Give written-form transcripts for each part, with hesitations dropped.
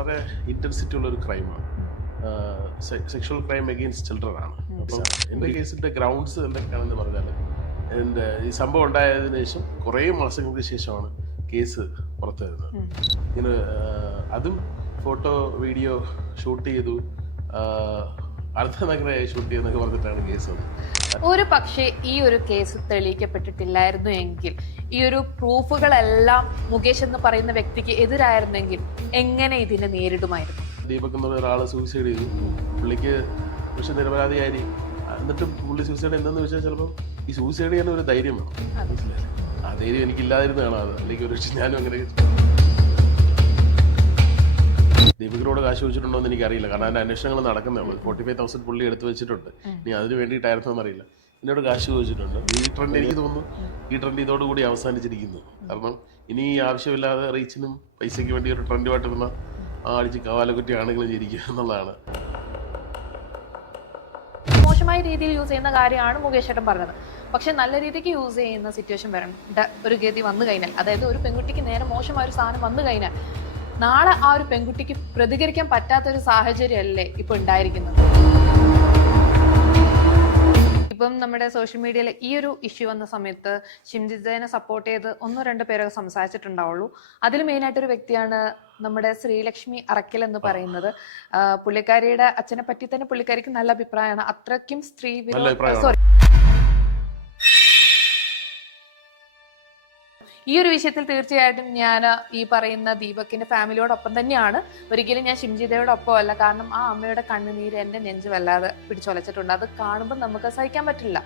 വളരെ ഇൻറ്റൻസിറ്റി ഉള്ള ഒരു ക്രൈമാണ്. സെക്ഷൽ ക്രൈം അഗെയിൻസ്റ്റ് ചിൽഡ്രൻ ആണ്. അപ്പം എൻ്റെ കേസിൻ്റെ ഗ്രൗണ്ട്സ് എന്തൊക്കെയാണെന്ന് പറഞ്ഞാൽ, എൻ്റെ ഈ സംഭവം ഉണ്ടായതിനു ശേഷം കുറേ മാസങ്ങൾക്ക് ശേഷമാണ് കേസ് പുറത്തു വരുന്നത്. ഇങ്ങനെ അതും ഫോട്ടോ വീഡിയോ ഷൂട്ട് ചെയ്തു, അർദ്ധനഗ്നയായി ഷൂട്ട് ചെയ്യുന്നൊക്കെ പറഞ്ഞിട്ടാണ് കേസ് വന്നത്. ഒരു പക്ഷേ ഈ ഒരു കേസ് തെളിയിക്കപ്പെട്ടിട്ടില്ലായിരുന്നു എങ്കിൽ, ഈ ഒരു പ്രൂഫുകളെല്ലാം മുകേഷ് എന്ന് പറയുന്ന വ്യക്തിക്ക് എതിരായിരുന്നെങ്കിൽ എങ്ങനെ ഇതിനെ നേരിടുമായിരുന്നു? ദീപക് എന്ന് പറയുന്ന ഒരാൾ സൂയിസൈഡ് ചെയ്തു. പുള്ളിക്ക് പക്ഷെ നിരപരാധിയായി. എന്നിട്ടും പുള്ളി സൂയിസൈഡ് എന്തെന്ന് വെച്ചാൽ ചിലപ്പോൾ ഈ സൂയിസൈഡ് ചെയ്യാൻ ഒരു ധൈര്യം വേണം. മനസ്സിലായില്ലേ? ആ ധൈര്യം എനിക്കില്ലാതിരുന്നതാണ്. അത് അല്ലെങ്കിൽ ഒരു ഞാനും അങ്ങനെ ദീപകിനോട് കാശ് ചോദിച്ചിട്ടുണ്ടോ എന്ന് എനിക്കറിയില്ല. കാരണം അതിൻ്റെ അന്വേഷണങ്ങൾ നടക്കുന്നതാണ്. 45,000 പുള്ളി എടുത്ത് വെച്ചിട്ടുണ്ട്. ഇനി അതിന് വേണ്ടിയിട്ടായിരുന്നോ എന്നറിയില്ല. എന്നോട് കാശ് ചോദിച്ചിട്ടുണ്ട്. ഈ ട്രെൻഡ് എനിക്ക് തോന്നുന്നു ഈ ട്രെൻഡ് ഇതോടുകൂടി അവസാനിച്ചിരിക്കുന്നു. കാരണം ഇനി ആവശ്യമില്ലാതെ റീച്ചിനും പൈസയ്ക്ക് വേണ്ടി ഒരു ട്രെൻഡുമായിട്ട് വന്ന അടിച്ച് കവാലക്കുറ്റി ആണെങ്കിലും ചിരിക്കുക എന്നുള്ളതാണ്. മോശമായ രീതിയിൽ യൂസ് ചെയ്യുന്ന കാര്യമാണ് മുകേഷ് ഏട്ടൻ പറഞ്ഞത്. പക്ഷെ നല്ല രീതിക്ക് യൂസ് ചെയ്യുന്ന സിറ്റുവേഷൻ വരേണ്ട ഒരു ഗതി വന്നു കഴിഞ്ഞാൽ, അതായത് ഒരു പെൺകുട്ടിക്ക് നേരെ മോശമായ ഒരു സാധനം വന്നു കഴിഞ്ഞാൽ നാളെ ആ ഒരു പെൺകുട്ടിക്ക് പ്രതികരിക്കാൻ പറ്റാത്തൊരു സാഹചര്യമല്ലേ ഇപ്പൊ ഉണ്ടായിരിക്കുന്നത്. ഇപ്പം നമ്മുടെ സോഷ്യൽ മീഡിയയിൽ ഈ ഒരു ഇഷ്യൂ വന്ന സമയത്ത് ഷിംജിതനെ സപ്പോർട്ട് ചെയ്ത് 1-2 പേരൊക്കെ സംസാരിച്ചിട്ടുണ്ടാവുള്ളൂ. അതിൽ മെയിനായിട്ടൊരു വ്യക്തിയാണ് നമ്മുടെ ശ്രീലക്ഷ്മി അറക്കൽ എന്ന് പറയുന്നത്. പുള്ളിക്കാരിയുടെ അച്ഛനെ പറ്റി തന്നെ പുള്ളിക്കാരിക്ക് നല്ല അഭിപ്രായമാണ്. അത്രയ്ക്കും സ്ത്രീ ഈ ഒരു വിഷയത്തിൽ തീർച്ചയായിട്ടും ഞാൻ ഈ പറയുന്ന ദീപകിന്റെ ഫാമിലിയോടൊപ്പം തന്നെയാണ്. ഒരിക്കലും ഞാൻ ഷിംജിതയോടൊപ്പം അല്ല. കാരണം ആ അമ്മയുടെ കണ്ണുനീര് എന്റെ നെഞ്ച് വല്ലാതെ പിടിച്ചൊലച്ചിട്ടുണ്ട്. അത് കാണുമ്പോൾ നമുക്ക് സഹിക്കാൻ പറ്റില്ല.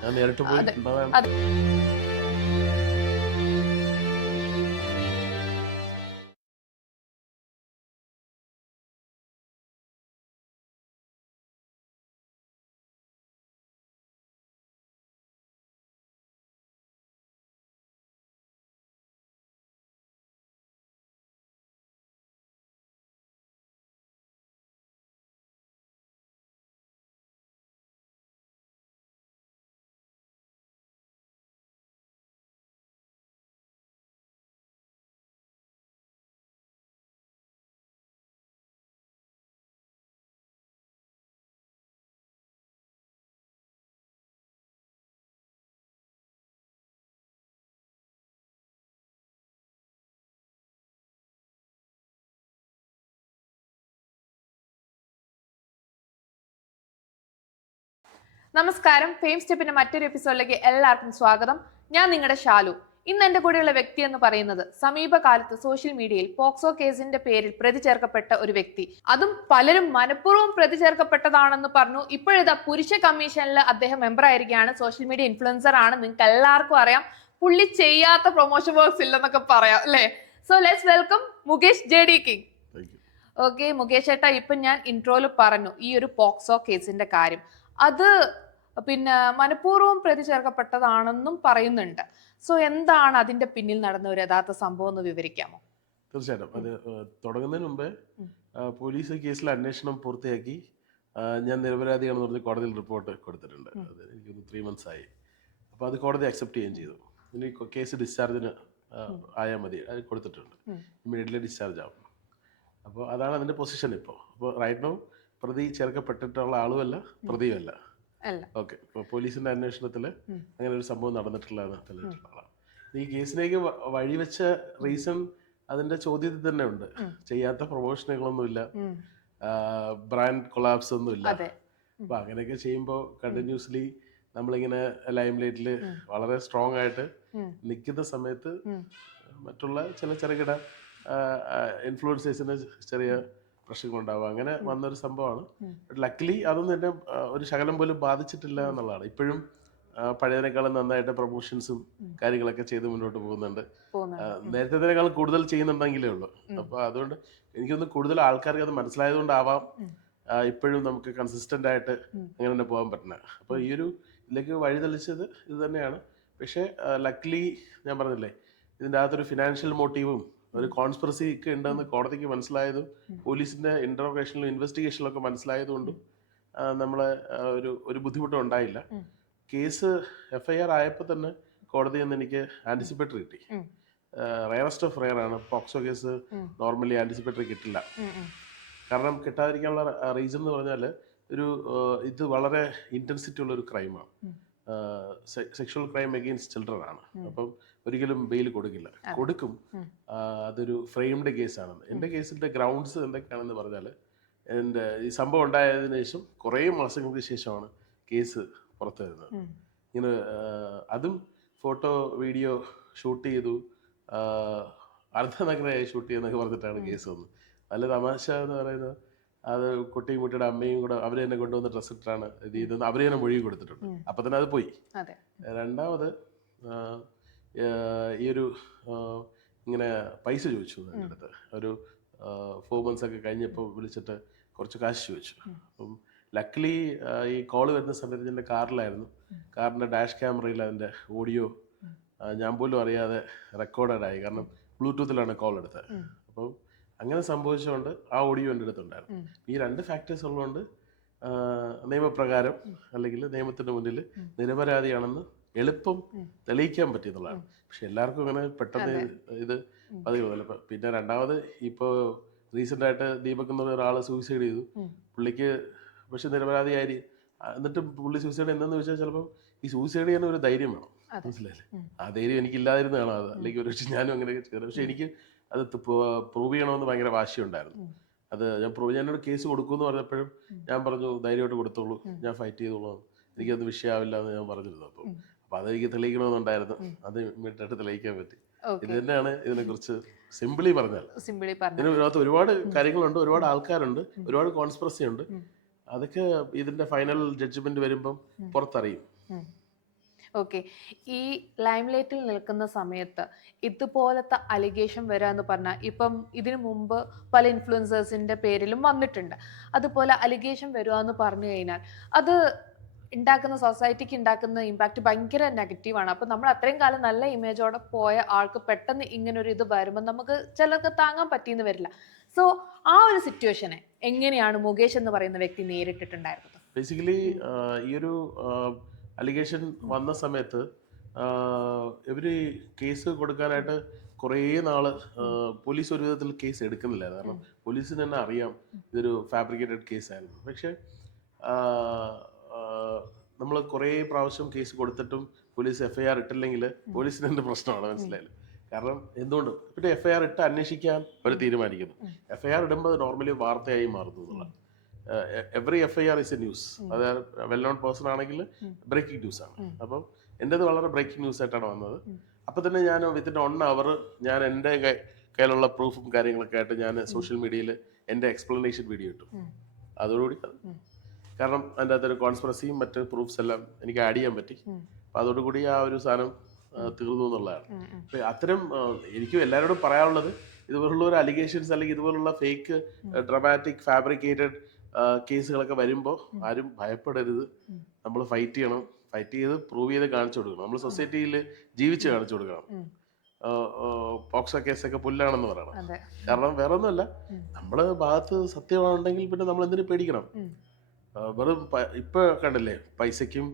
നമസ്കാരം. ഫെയിം സ്റ്റെപ്പിന്റെ മറ്റൊരു എപ്പിസോഡിലേക്ക് എല്ലാവർക്കും സ്വാഗതം. ഞാൻ നിങ്ങളുടെ ഷാലു. ഇന്ന് എന്റെ കൂടെയുള്ള വ്യക്തി എന്ന് പറയുന്നത് സമീപകാലത്ത് സോഷ്യൽ മീഡിയയിൽ പോക്സോ കേസിന്റെ പേരിൽ പ്രതി ചേർക്കപ്പെട്ട ഒരു വ്യക്തി. അതും പലരും മനഃപൂർവ്വം പ്രതി ചേർക്കപ്പെട്ടതാണെന്ന് പറഞ്ഞു. ഇപ്പോഴിതാ പുരുഷ കമ്മീഷനിൽ അദ്ദേഹം മെമ്പർ ആയിരിക്കുകയാണ്. സോഷ്യൽ മീഡിയ ഇൻഫ്ലുവൻസർ ആണ്. നിങ്ങൾക്ക് എല്ലാവർക്കും അറിയാം, പുള്ളി ചെയ്യാത്ത പ്രൊമോഷൻ വർക്ക്സ് ഇല്ലെന്നൊക്കെ പറയാം അല്ലേ. So let's welcome Mukesh JD king. Okay Mukesh ഏട്ടാ, ഇപ്പൊ ഞാൻ ഇൻട്രോയിൽ പറഞ്ഞു ഈ ഒരു പോക്സോ കേസിന്റെ കാര്യം. അത് പിന്നെ മനഃപൂർവ്വം പ്രതി ചേർക്കപ്പെട്ടതാണെന്നും പറയുന്നുണ്ട്. സോ എന്താണ് അതിന്റെ പിന്നിൽ നടന്ന ഒരു യഥാർത്ഥ സംഭവം എന്ന് വിവരിക്കാമോ? തീർച്ചയായിട്ടും. അത് തുടങ്ങുന്നതിന് മുമ്പേ പോലീസ് കേസിൽ അന്വേഷണം പൂർത്തിയാക്കി ഞാൻ നിരപരാധിയാണെന്ന് പറഞ്ഞ് കോടതിയിൽ റിപ്പോർട്ട് കൊടുത്തിട്ടുണ്ട്. അത് എനിക്കൊന്ന് 3 months ആയി. അപ്പോൾ അത് കോടതി അക്സെപ്റ്റ് ചെയ്യുകയും ചെയ്തു. ഇനി കേസ് ഡിസ്ചാർജിന് ആയാൽ മതി, അത് കൊടുത്തിട്ടുണ്ട്. ഇമ്മീഡിയറ്റ്ലി ഡിസ്ചാർജ് ആവും. അപ്പോൾ അതാണ് അതിൻ്റെ പൊസിഷൻ ഇപ്പോൾ. അപ്പോൾ റൈറ്റ് നൗ പ്രതി ചേർക്കപ്പെട്ടിട്ടുള്ള ആളുമല്ല, പ്രതിയുമല്ല. ഓക്കെ. ഇപ്പോൾ പോലീസിന്റെ അന്വേഷണത്തിൽ അങ്ങനെ ഒരു സംഭവം നടന്നിട്ടുള്ളതാണ് തെളിഞ്ഞിട്ടുള്ള ആളാണ്. ഈ കേസിലേക്ക് വഴിവെച്ച റീസൺ അതിന്റെ ചോദ്യത്തിൽ തന്നെ ഉണ്ട്. ചെയ്യാത്ത പ്രൊമോഷനുകളൊന്നുമില്ല, ബ്രാൻഡ് കൊളാപ്സ് ഒന്നുമില്ല. അപ്പൊ അങ്ങനെയൊക്കെ ചെയ്യുമ്പോൾ കണ്ടിന്യൂസ്ലി നമ്മളിങ്ങനെ ലൈം ലൈറ്റിൽ വളരെ സ്ട്രോങ് ആയിട്ട് നിൽക്കുന്ന സമയത്ത് മറ്റുള്ള ചില ചെറുകിട ഇൻഫ്ലുവൻസേഴ്സിന് ചെറിയ പ്രശ്നങ്ങളുണ്ടാവുക, അങ്ങനെ വന്നൊരു സംഭവമാണ്. ലക്കിലി അതൊന്നും എന്നെ ഒരു ശകലം പോലും ബാധിച്ചിട്ടില്ല എന്നുള്ളതാണ്. ഇപ്പോഴും പഴയതിനേക്കാളും നന്നായിട്ട് പ്രൊമോഷൻസും കാര്യങ്ങളൊക്കെ ചെയ്ത് മുന്നോട്ട് പോകുന്നുണ്ട്. നേരത്തേതിനേക്കാളും കൂടുതൽ ചെയ്യുന്നുണ്ടെങ്കിലേ ഉള്ളൂ. അപ്പൊ അതുകൊണ്ട് എനിക്കൊന്ന് കൂടുതൽ ആൾക്കാർക്ക് അത് മനസ്സിലായതുകൊണ്ടാവാം ഇപ്പോഴും നമുക്ക് കൺസിസ്റ്റന്റ് ആയിട്ട് അങ്ങനെ തന്നെ പോകാൻ പറ്റുന്നത്. അപ്പൊ ഈ ഒരു ഇതിലേക്ക് വഴി തെളിച്ചത് ഇത് തന്നെയാണ്. പക്ഷേ ലക്കിലി ഞാൻ പറഞ്ഞില്ലേ, ഇതിൻ്റെ അകത്തൊരു ഫിനാൻഷ്യൽ മോട്ടീവും ഒരു കോൺസ്പിറസി ഒക്കെ ഉണ്ടെന്ന് കോടതിക്ക് മനസ്സിലായതും പോലീസിന്റെ ഇന്ററോഗേഷനിലും ഇൻവെസ്റ്റിഗേഷനിലും ഒക്കെ മനസ്സിലായതുകൊണ്ടും നമ്മളെ ഒരു ബുദ്ധിമുട്ടും ഉണ്ടായില്ല. കേസ് FIR ആയപ്പോൾ തന്നെ കോടതി നിന്ന് എനിക്ക് ആന്റിസിപ്പേറ്ററി കിട്ടി. റയറസ്റ്റ് ഓഫ് റയർ ആണ്. പോക്സോ കേസ് നോർമലി ആന്റിസിപ്പേറ്ററി കിട്ടില്ല. കാരണം കിട്ടാതിരിക്കാനുള്ള റീസൺ എന്ന് പറഞ്ഞാൽ ഒരു ഇത് വളരെ ഇൻറ്റൻസിറ്റി ഉള്ള ഒരു ക്രൈമാണ്. സെക്ഷൽ ക്രൈം അഗെയിൻസ്റ്റ് ചിൽഡ്രൻ ആണ്. അപ്പം ഒരിക്കലും ബെയിൽ കൊടുക്കില്ല. കൊടുക്കും, അതൊരു ഫ്രെയിംഡ് കേസാണെന്ന്. എൻ്റെ കേസിൻ്റെ ഗ്രൗണ്ട്സ് എന്തൊക്കെയാണെന്ന് പറഞ്ഞാൽ, എൻ്റെ ഈ സംഭവം ഉണ്ടായതിനു ശേഷം കുറേ മാസങ്ങൾക്ക് ശേഷമാണ് കേസ് പുറത്തു വരുന്നത്. ഇങ്ങനെ അതും ഫോട്ടോ വീഡിയോ ഷൂട്ട് ചെയ്തു, അർദ്ധനഗ്നയായി ഷൂട്ട് ചെയ്യുന്നൊക്കെ പറഞ്ഞിട്ടാണ് കേസ് വന്നത്. നല്ല തമാശ എന്ന് പറയുന്നത്, അത് കുട്ടിയും കുട്ടിയുടെ അമ്മയും കൂടെ അവർ തന്നെ കൊണ്ടുവന്ന ഡ്രസ്സ് ഇട്ടാണ് ഇത് ചെയ്തെന്ന് അവർ തന്നെ മൊഴി കൊടുത്തിട്ടുണ്ട്. അപ്പം തന്നെ അത് പോയി. രണ്ടാമത് ഈ ഒരു ഇങ്ങനെ പൈസ ചോദിച്ചു എൻ്റെ അടുത്ത്. ഒരു 4 months ഒക്കെ കഴിഞ്ഞപ്പോൾ വിളിച്ചിട്ട് കുറച്ച് കാശ് ചോദിച്ചു. അപ്പം ലക്കിലി ഈ കോള് വരുന്ന സമയത്ത് എൻ്റെ കാറിലായിരുന്നു. കാറിൻ്റെ ഡാഷ് ക്യാമറയിൽ അതിൻ്റെ ഓഡിയോ ഞാൻ പോലും അറിയാതെ റെക്കോർഡായി. കാരണം ബ്ലൂടൂത്തിലാണ് കോൾ എടുത്തത്. അപ്പം അങ്ങനെ സംഭവിച്ചുകൊണ്ട് ആ ഓഡിയോ എൻ്റെ അടുത്തുണ്ടായിരുന്നു. ഈ 2 ഫാക്ടേഴ്സ് ഉള്ളതുകൊണ്ട് നിയമപ്രകാരം അല്ലെങ്കിൽ നിയമത്തിൻ്റെ മുന്നിൽ നിരപരാധിയാണെന്ന് എളുപ്പം തെളിയിക്കാൻ പറ്റിയെന്നുള്ളതാണ്. പക്ഷെ എല്ലാവർക്കും ഇങ്ങനെ പെട്ടെന്ന് ഇത് പതിവുള്ളൂ. പിന്നെ രണ്ടാമത് ഇപ്പോൾ റീസെൻ്റ് ആയിട്ട് ദീപക് എന്ന് പറയുന്ന ഒരാൾ സൂയിസൈഡ് ചെയ്തു. പുള്ളിക്ക് പക്ഷെ നിരപരാധിയായി. എന്നിട്ടും പുള്ളി സൂയിസൈഡ് എന്തെന്ന് വെച്ചാൽ ചിലപ്പോൾ ഈ സൂയിസൈഡ് ചെയ്യാൻ ഒരു ധൈര്യം വേണം. മനസ്സിലായില്ലേ? ആ ധൈര്യം എനിക്കില്ലാതിരുന്നതാണ് അത്. അല്ലെങ്കിൽ ഒരു പക്ഷേ ഞാനും അങ്ങനെയൊക്കെ ചെയ്തത്. പക്ഷെ എനിക്ക് അത് പ്രൂവ് ചെയ്യണമെന്ന് ഭയങ്കര വാശിയുണ്ടായിരുന്നു. അത് ഞാനൊരു കേസ് കൊടുക്കുമെന്ന് പറഞ്ഞപ്പോഴും ഞാൻ പറഞ്ഞു ധൈര്യമായിട്ട് കൊടുത്തോളൂ, ഞാൻ ഫൈറ്റ് ചെയ്തോളാം, എനിക്കത് വിഷയമാവില്ല എന്ന് ഞാൻ പറഞ്ഞിരുന്നു. അപ്പോൾ അതെനിക്ക് തെളിയിക്കണമെന്നുണ്ടായിരുന്നു. അത് ഇമ്മീഡിയറ്റായിട്ട് തെളിയിക്കാൻ പറ്റി. ഇത് തന്നെയാണ് ഇതിനെക്കുറിച്ച് സിമ്പിളി പറഞ്ഞാൽ. ഇതിനകത്ത് ഒരുപാട് കാര്യങ്ങളുണ്ട്, ഒരുപാട് ആൾക്കാരുണ്ട്, ഒരുപാട് കോൺസ്പിറസി ഉണ്ട്. അതൊക്കെ ഇതിന്റെ ഫൈനൽ ജഡ്ജ്മെന്റ് വരുമ്പം പുറത്തറിയും. ഓക്കെ, ഈ ലൈം ലൈറ്റിൽ നിൽക്കുന്ന സമയത്ത് ഇതുപോലത്തെ അലിഗേഷൻ വരിക എന്ന് പറഞ്ഞാൽ, ഇപ്പം ഇതിനു മുമ്പ് പല ഇൻഫ്ലുവൻസേഴ്സിന്റെ പേരിലും വന്നിട്ടുണ്ട്. അതുപോലെ അലിഗേഷൻ വരിക എന്ന് പറഞ്ഞു കഴിഞ്ഞാൽ അത് ഉണ്ടാക്കുന്ന സൊസൈറ്റിക്ക് ഉണ്ടാക്കുന്ന ഇമ്പാക്റ്റ് ഭയങ്കര നെഗറ്റീവാണ്. അപ്പം നമ്മൾ അത്രയും കാലം നല്ല ഇമേജോടെ പോയ ആൾക്ക് പെട്ടെന്ന് ഇങ്ങനൊരു ഇത് വരുമ്പോൾ നമുക്ക് ചിലർക്ക് താങ്ങാൻ പറ്റിയെന്ന് വരില്ല. സോ ആ ഒരു സിറ്റുവേഷനെ എങ്ങനെയാണ് മുകേഷ് എന്ന് പറയുന്ന വ്യക്തി നേരിട്ടിട്ടുണ്ടായിരുന്നത്? ബേസിക്കലി ഈ ഒരു അലിഗേഷൻ വന്ന സമയത്ത് ഇവർ കേസ് കൊടുക്കാനായിട്ട് കുറേ നാൾ പോലീസ് ഒരു വിധത്തിൽ കേസ് എടുക്കുന്നില്ല. കാരണം പോലീസിന് തന്നെ അറിയാം ഇതൊരു ഫാബ്രിക്കേറ്റഡ് കേസായിരുന്നു. പക്ഷെ നമ്മൾ കുറേ പ്രാവശ്യം കേസ് കൊടുത്തിട്ടും പോലീസ് FIR ഇട്ടില്ലെങ്കിൽ പോലീസിന് എന്ത് പ്രശ്നമാണ്, മനസ്സിലായില്ല? കാരണം എന്തുകൊണ്ട് പിന്നെ FIR ഇട്ട് അന്വേഷിക്കാൻ അവർ തീരുമാനിക്കുന്നു. FIR ഇടുമ്പോൾ നോർമലി വാർത്തയായി മാറുന്നു എന്നുള്ള. Every FIR is A news. അതായത് വെൽ നോൺ പേഴ്സൺ ആണെങ്കിൽ ബ്രേക്കിംഗ് ന്യൂസ് ആണ്. അപ്പം എൻ്റെത് വളരെ ബ്രേക്കിംഗ് ന്യൂസ് ആയിട്ടാണ് വന്നത്. അപ്പം തന്നെ ഞാൻ വിത്തിൻ 1 hour ഞാൻ എൻ്റെ കയ്യിലുള്ള പ്രൂഫും കാര്യങ്ങളൊക്കെ ആയിട്ട് ഞാൻ സോഷ്യൽ മീഡിയയിൽ എൻ്റെ എക്സ്പ്ലനേഷൻ വീഡിയോ ഇട്ടു. അതോടുകൂടി കാരണം അതിൻ്റെ അകത്തൊരു കോൺസ്പിറസിയും മറ്റ് പ്രൂഫ്സ് എല്ലാം എനിക്ക് ആഡ് ചെയ്യാൻ പറ്റി. അപ്പം അതോടുകൂടി ആ ഒരു സാധനം തീർന്നു എന്നുള്ളതാണ്. അപ്പം അത്തരം എനിക്കും എല്ലാവരോടും പറയാനുള്ളത്, ഇതുപോലുള്ള ഒരു അലിഗേഷൻസ് അല്ലെങ്കിൽ ഇതുപോലുള്ള ഫേക്ക് ഡ്രമാറ്റിക് ഫാബ്രിക്കേറ്റഡ് കേസുകളൊക്കെ വരുമ്പോൾ ആരും ഭയപ്പെടരുത്. നമ്മൾ ഫൈറ്റ് ചെയ്യണം. ഫൈറ്റ് ചെയ്ത് പ്രൂവ് ചെയ്ത് കാണിച്ചു കൊടുക്കണം. നമ്മൾ സൊസൈറ്റിയിൽ ജീവിച്ച് കാണിച്ചു കൊടുക്കണം. പോക്സോ കേസൊക്കെ പുല്ലാണെന്ന് പറയണം. കാരണം വേറെ ഒന്നുമല്ല, നമ്മുടെ ഭാഗത്ത് സത്യമാണെങ്കിൽ പിന്നെ നമ്മൾ എന്തിനു പേടിക്കണം? വെറും ഇപ്പൊ കണ്ടില്ലേ, പൈസയ്ക്കും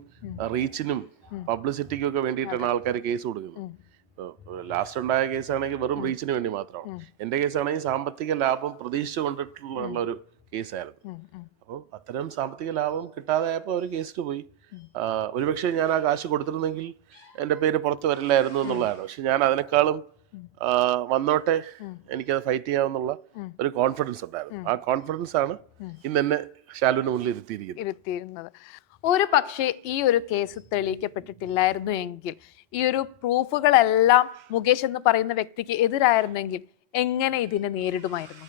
റീച്ചിനും പബ്ലിസിറ്റിക്കും ഒക്കെ വേണ്ടിയിട്ടാണ് ആൾക്കാർ കേസ് കൊടുക്കുന്നത്. ലാസ്റ്റ് ഉണ്ടായ കേസാണെങ്കിൽ വെറും റീച്ചിന് വേണ്ടി മാത്രമാണ്. എൻ്റെ കേസാണെങ്കിൽ സാമ്പത്തിക ലാഭം പ്രതീക്ഷിച്ചു കൊണ്ടിട്ടുള്ള ഒരു കേസായിരുന്നു. അപ്പം അത്തരം സാമ്പത്തിക ലാഭം കിട്ടാതായപ്പോൾ അവർ കേസിന് പോയി. ഒരുപക്ഷെ ഞാൻ ആ കാശ് കൊടുത്തിരുന്നെങ്കിൽ എൻ്റെ പേര് പുറത്ത് വരില്ലായിരുന്നു എന്നുള്ളതാണ്. പക്ഷെ ഞാൻ അതിനേക്കാളും വന്നോട്ടെ, എനിക്കത് ഫൈറ്റ് ചെയ്യാമെന്നുള്ള ഒരു കോൺഫിഡൻസ് ഉണ്ടായിരുന്നു. ആ കോൺഫിഡൻസ് ആണ് ഇന്ന് എന്നെ ശാലുവിന് മുന്നിൽ ഇരുത്തിയിരുന്നത്. ഒരു പക്ഷേ ഈ ഒരു കേസ് തെളിയിക്കപ്പെട്ടിട്ടില്ലായിരുന്നു എങ്കിൽ, ഈ ഒരു പ്രൂഫുകളെല്ലാം മുകേഷ് എന്ന് പറയുന്ന വ്യക്തിക്ക് എതിരായിരുന്നെങ്കിൽ എങ്ങനെ ഇതിനെ നേരിടുമായിരുന്നു?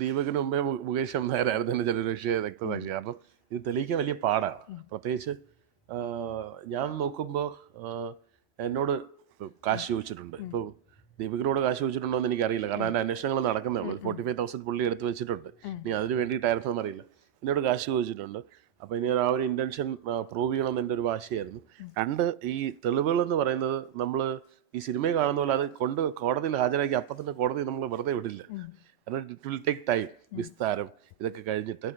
ദീപകിന് മുമ്പേ മുകേഷ് നായരായിരുന്നു എൻ്റെ ചെറിയൊരു രക്തസാക്ഷി. കാരണം ഇത് തെളിയിക്കാൻ വലിയ പാടാണ്. പ്രത്യേകിച്ച് ഞാൻ നോക്കുമ്പോൾ എന്നോട് കാശ് ചോദിച്ചിട്ടുണ്ട്. ഇപ്പോൾ ദീപകിനോട് കാശ് ചോദിച്ചിട്ടുണ്ടോ എന്ന് എനിക്കറിയില്ല. കാരണം അതിൻ്റെ അന്വേഷണങ്ങൾ നടക്കുന്നേ ഉള്ളൂ. 45,000 പുള്ളി എടുത്ത് വെച്ചിട്ടുണ്ട്. ഇനി അതിന് വേണ്ടിയിട്ടായിരുന്നോ എന്നറിയില്ല. എന്നോട് കാശ് ചോദിച്ചിട്ടുണ്ട്. അപ്പോൾ ഇനി ആ ഒരു ഇൻറ്റൻഷൻ പ്രൂവ് ചെയ്യണമെന്ന് എൻ്റെ ഒരു വാശിയായിരുന്നു. 2, ഈ തെളിവുകൾ എന്ന് പറയുന്നത് നമ്മൾ ഈ സിനിമയിൽ കാണുന്ന പോലെ അത് കൊണ്ട് കോടതിയിൽ ഹാജരാക്കി അപ്പം തന്നെ കോടതി നമ്മൾ വെറുതെ വിടില്ല. കാരണം ഇറ്റ് വിൽ ടേക്ക് ടൈം, വിസ്താരം ഇതൊക്കെ കഴിഞ്ഞിട്ട്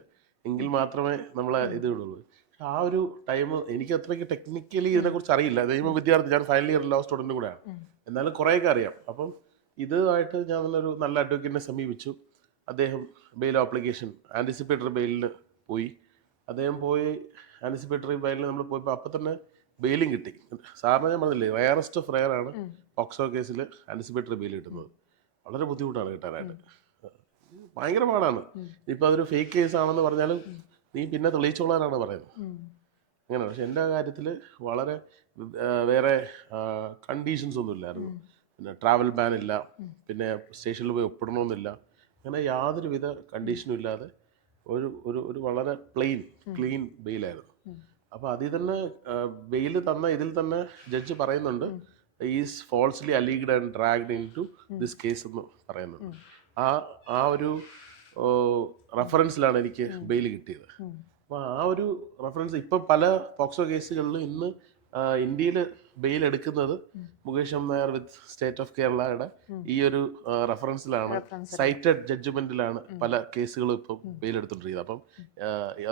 എങ്കിൽ മാത്രമേ നമ്മളെ ഇത് വിടുള്ളൂ. പക്ഷെ ആ ഒരു ടൈം എനിക്ക് അത്രയ്ക്ക് ടെക്നിക്കലി ഇതിനെക്കുറിച്ച് അറിയില്ല. നിയമ വിദ്യാർത്ഥി, ഞാൻ ഫൈനൽ ഇയർ ലോ സ്റ്റുഡൻറ്റും കൂടെയാണ്. എന്നാലും കുറേയൊക്കെ അറിയാം. അപ്പം ഇതുമായിട്ട് ഞാൻ ഒരു നല്ല അഡ്വക്കേറ്റിനെ സമീപിച്ചു. അദ്ദേഹം ബെയിൽ ആപ്ലിക്കേഷൻ ആൻറ്റിസിപ്പേറ്ററി ബെയിലിന് പോയി. അദ്ദേഹം പോയി ആൻറ്റിസിപ്പേറ്ററി ബെയിലിന് നമ്മൾ പോയപ്പോൾ അപ്പം തന്നെ ബെയിലും കിട്ടി. സാറിന് ഞാൻ പറഞ്ഞില്ലേ, റയറസ്റ്റ് ഓഫ് റയർ ആണ് പോക്സോ കേസിൽ ആൻറ്റിസിപ്പേറ്ററി ബെയിൽ കിട്ടുന്നത്. വളരെ ബുദ്ധിമുട്ടാണ് കിട്ടാനായിട്ട്, ഭയങ്കര പാടാണ്. ഇപ്പം അതൊരു ഫേക്ക് കേസ് ആണെന്ന് പറഞ്ഞാലും നീ പിന്നെ തെളിയിച്ചോളാനാണ് പറയുന്നത്, അങ്ങനെ. പക്ഷെ എൻ്റെ കാര്യത്തിൽ വളരെ വേറെ കണ്ടീഷൻസ് ഒന്നും ഇല്ലായിരുന്നു. പിന്നെ ട്രാവൽ ബാൻ ഇല്ല, പിന്നെ സ്റ്റേഷനിൽ പോയി ഒപ്പിടണമെന്നില്ല, അങ്ങനെ യാതൊരുവിധ കണ്ടീഷനും ഇല്ലാതെ ഒരു ഒരു ഒരു വളരെ ക്ലീൻ ബെയിലായിരുന്നു. അപ്പോൾ അതിൽ തന്നെ ബെയിൽ തന്ന ഇതിൽ തന്നെ ജഡ്ജ് പറയുന്നുണ്ട്, is falsely alleged and dragged into this case എന്ന് പറയുന്നുണ്ട്. ആ ഒരു റെഫറൻസിലാണ് എനിക്ക് ബെയിൽ കിട്ടിയത്. അപ്പോൾ ആ ഒരു റെഫറൻസ് ഇപ്പം പല പോക്സോ കേസുകളിലും ഇന്ന് ഇന്ത്യയിൽ ബെയിൽ എടുക്കുന്നത് Mukesh M Nair with state of കേരളയുടെ ഈ ഒരു റെഫറൻസിലാണ്, സൈറ്റഡ് ജഡ്ജ്മെന്റിലാണ് പല കേസുകളും ഇപ്പം ബെയിൽ എടുത്തോണ്ടിരിക്കുന്നത്. അപ്പം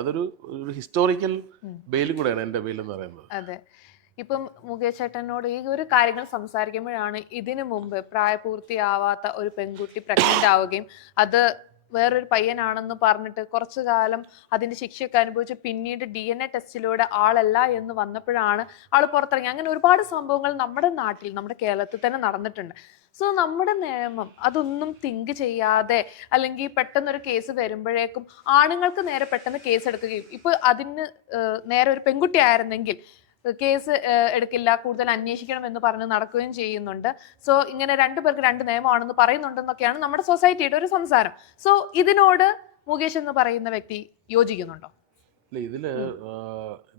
അതൊരു ഹിസ്റ്റോറിക്കൽ ബെയിലും കൂടെയാണ് എൻ്റെ ബെയിൽ എന്ന് പറയുന്നത്. അതെ. ഇപ്പം മുകേഷ് ചേട്ടനോട് ഈ ഒരു കാര്യങ്ങൾ സംസാരിക്കുമ്പോഴാണ് ഇതിനു മുമ്പ് പ്രായപൂർത്തിയാവാത്ത ഒരു പെൺകുട്ടി പ്രഗ്നന്റ് ആവുകയും അത് വേറൊരു പയ്യനാണെന്ന് പറഞ്ഞിട്ട് കുറച്ചു കാലം അതിന്റെ ശിക്ഷയൊക്കെ അനുഭവിച്ച് പിന്നീട് DNA ടെസ്റ്റിലൂടെ ആളല്ല എന്ന് വന്നപ്പോഴാണ് ആൾ പുറത്തിറങ്ങി. അങ്ങനെ ഒരുപാട് സംഭവങ്ങൾ നമ്മുടെ നാട്ടിൽ, നമ്മുടെ കേരളത്തിൽ തന്നെ നടന്നിട്ടുണ്ട്. സോ നമ്മുടെ നിയമം അതൊന്നും തിങ്ക് ചെയ്യാതെ അല്ലെങ്കിൽ പെട്ടെന്നൊരു കേസ് വരുമ്പോഴേക്കും ആണുങ്ങൾക്ക് നേരെ പെട്ടെന്ന് കേസ് എടുക്കുകയും, ഇപ്പൊ അതിന് നേരെ ഒരു പെൺകുട്ടി ആയിരുന്നെങ്കിൽ കേസ് എടുക്കില്ല, കൂടുതൽ അന്വേഷിക്കണം എന്ന് പറഞ്ഞ് നടക്കുകയും ചെയ്യുന്നുണ്ട്. സോ ഇങ്ങനെ രണ്ടുപേർക്ക് രണ്ട് നിയമമാണെന്ന് പറയുന്നുണ്ടെന്നൊക്കെയാണ് നമ്മുടെ സൊസൈറ്റിയുടെ ഒരു സംസാരം. സോ ഇതിനോട് മുകേഷ് എന്ന് പറയുന്ന വ്യക്തി യോജിക്കുന്നുണ്ടോ? ഇല്ല, ഇതില്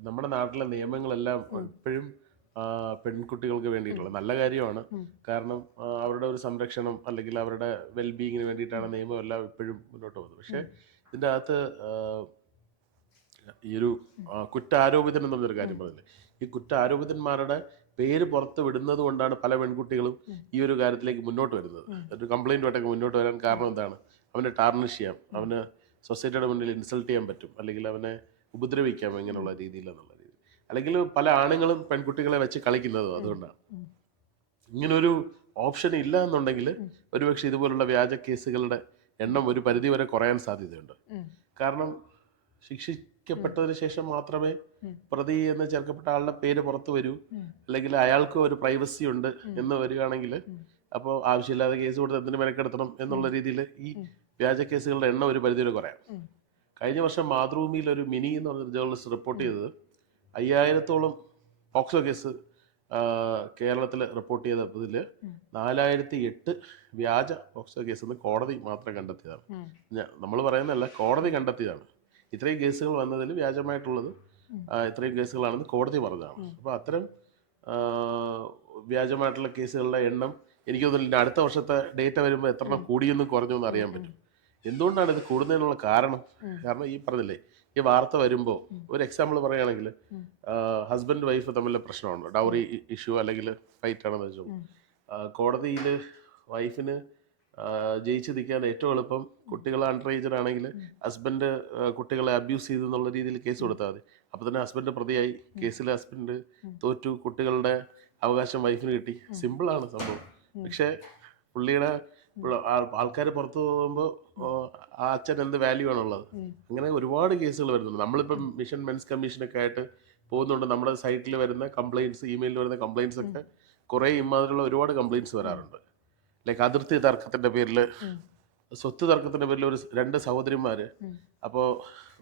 നമ്മുടെ നാട്ടിലെ നിയമങ്ങളെല്ലാം എപ്പോഴും പെൺകുട്ടികൾക്ക് വേണ്ടിയിട്ടുള്ള നല്ല കാര്യമാണ്. കാരണം അവരുടെ ഒരു സംരക്ഷണം അല്ലെങ്കിൽ അവരുടെ വെൽബീയിങ്ങിന് വേണ്ടിയിട്ടാണ് നിയമം എല്ലാം എപ്പോഴും മുന്നോട്ട് പോകുന്നത്. പക്ഷെ ഇതിൻ്റെ അകത്ത് ഈ ഒരു കുറ്റാരോപിതൻ എന്ന് പറഞ്ഞൊരു കാര്യം പറഞ്ഞില്ലേ, ഈ കുറ്റാരോപിതന്മാരുടെ പേര് പുറത്ത് വിടുന്നത് കൊണ്ടാണ് പല പെൺകുട്ടികളും ഈ ഒരു കാര്യത്തിലേക്ക് മുന്നോട്ട് വരുന്നത്. ഒരു കംപ്ലൈൻറ്റുമായിട്ടൊക്കെ മുന്നോട്ട് വരാൻ കാരണം എന്താണ്? അവനെ ടാർണിഷ് ചെയ്യാം, അവന് സൊസൈറ്റിയുടെ മുന്നിൽ ഇൻസൾട്ട് ചെയ്യാൻ പറ്റും, അല്ലെങ്കിൽ അവനെ ഉപദ്രവിക്കാം ഇങ്ങനെയുള്ള രീതിയിൽ എന്നുള്ള രീതി. അല്ലെങ്കിൽ പല ആണുങ്ങളും പെൺകുട്ടികളെ വെച്ച് കളിക്കുന്നതും അതുകൊണ്ടാണ്. ഇങ്ങനൊരു ഓപ്ഷൻ ഇല്ല എന്നുണ്ടെങ്കിൽ ഒരുപക്ഷെ ഇതുപോലുള്ള വ്യാജ കേസുകളുടെ എണ്ണം ഒരു പരിധി വരെ കുറയാൻ സാധ്യതയുണ്ട്. കാരണം ശിക്ഷിക്കപ്പെട്ടതിന് ശേഷം മാത്രമേ പ്രതി എന്ന് ചേർക്കപ്പെട്ട ആളുടെ പേര് പുറത്തു വരൂ, അല്ലെങ്കിൽ അയാൾക്ക് ഒരു പ്രൈവസി ഉണ്ട് എന്ന് വരികയാണെങ്കിൽ അപ്പോൾ ആവശ്യമില്ലാതെ കേസ് കൊടുത്ത് എന്തിനു മെനക്കെടുത്തണം എന്നുള്ള രീതിയിൽ ഈ വ്യാജ കേസുകളുടെ എണ്ണം ഒരു പരിധി വരെ കുറയാം. കഴിഞ്ഞ വർഷം മാതൃഭൂമിയിൽ ഒരു മിനി എന്ന് പറഞ്ഞൊരു ജേർണലിസ്റ്റ് റിപ്പോർട്ട് ചെയ്തത് 5000-ഓളം പോക്സോ കേസ് കേരളത്തിൽ റിപ്പോർട്ട് ചെയ്തതിൽ 4008 വ്യാജ പോക്സോ കേസ് എന്ന് കോടതി മാത്രം കണ്ടെത്തിയതാണ്. നമ്മൾ പറയുന്നതല്ല, കോടതി കണ്ടെത്തിയതാണ്. ഇത്രയും കേസുകൾ വന്നതിൽ വ്യാജമായിട്ടുള്ളത് ഇത്രയും കേസുകളാണെന്ന് കോടതി പറഞ്ഞതാണ്. അപ്പോൾ അത്തരം വ്യാജമായിട്ടുള്ള കേസുകളുടെ എണ്ണം എനിക്ക് തോന്നുന്നില്ല അടുത്ത വർഷത്തെ ഡേറ്റ വരുമ്പോൾ എത്ര കൂടിയെന്നും കുറഞ്ഞെന്നും അറിയാൻ പറ്റും. എന്തുകൊണ്ടാണ് ഇത് കൂടുന്നതിനുള്ള കാരണം? കാരണം ഈ പറഞ്ഞില്ലേ, ഈ വാർത്ത വരുമ്പോൾ ഒരു എക്സാമ്പിൾ പറയുകയാണെങ്കിൽ ഹസ്ബൻഡ് വൈഫ് തമ്മിലുള്ള പ്രശ്നമാണ്, ഡൗറി ഇഷ്യൂ അല്ലെങ്കിൽ ഫൈറ്റ് ആണെന്ന് വെച്ചോ, കോടതിയിൽ വൈഫിന് ജയിച്ച് നിൽക്കാൻ ഏറ്റവും എളുപ്പം കുട്ടികൾ അണ്ടർ ഏജഡ് ആണെങ്കിൽ ഹസ്ബൻഡ് കുട്ടികളെ അബ്യൂസ് ചെയ്തു എന്നുള്ള രീതിയിൽ കേസ് കൊടുത്താൽ മതി. അപ്പോൾ തന്നെ ഹസ്ബൻഡ് പ്രതിയായി, കേസിൽ ഹസ്ബൻഡ് തോറ്റു, കുട്ടികളുടെ അവകാശം വൈഫിന് കിട്ടി. സിമ്പിളാണ് സംഭവം. പക്ഷെ പുള്ളിയുടെ ആൾക്കാർ പുറത്തു പോകുമ്പോൾ ആ അച്ഛൻ എന്ത് വാല്യൂ ആണുള്ളത്? അങ്ങനെ ഒരുപാട് കേസുകൾ വരുന്നുണ്ട്. നമ്മളിപ്പം മിഷൻ മെൻസ് കമ്മീഷനൊക്കെ ആയിട്ട് പോകുന്നുണ്ട്. നമ്മുടെ സൈറ്റിൽ വരുന്ന കംപ്ലയിൻറ്റ്സ്, ഇമെയിലിൽ വരുന്ന കംപ്ലയിൻറ്റ്സ് ഒക്കെ കുറേ ഇമാതിരിയുള്ള ഒരുപാട് കംപ്ലയിൻറ്റ്സ് വരാറുണ്ട്. ലൈക്ക് അതിർത്തി തർക്കത്തിന്റെ പേരിൽ, സ്വത്ത് തർക്കത്തിന്റെ പേരിൽ രണ്ട് സഹോദരിമാര്, അപ്പോൾ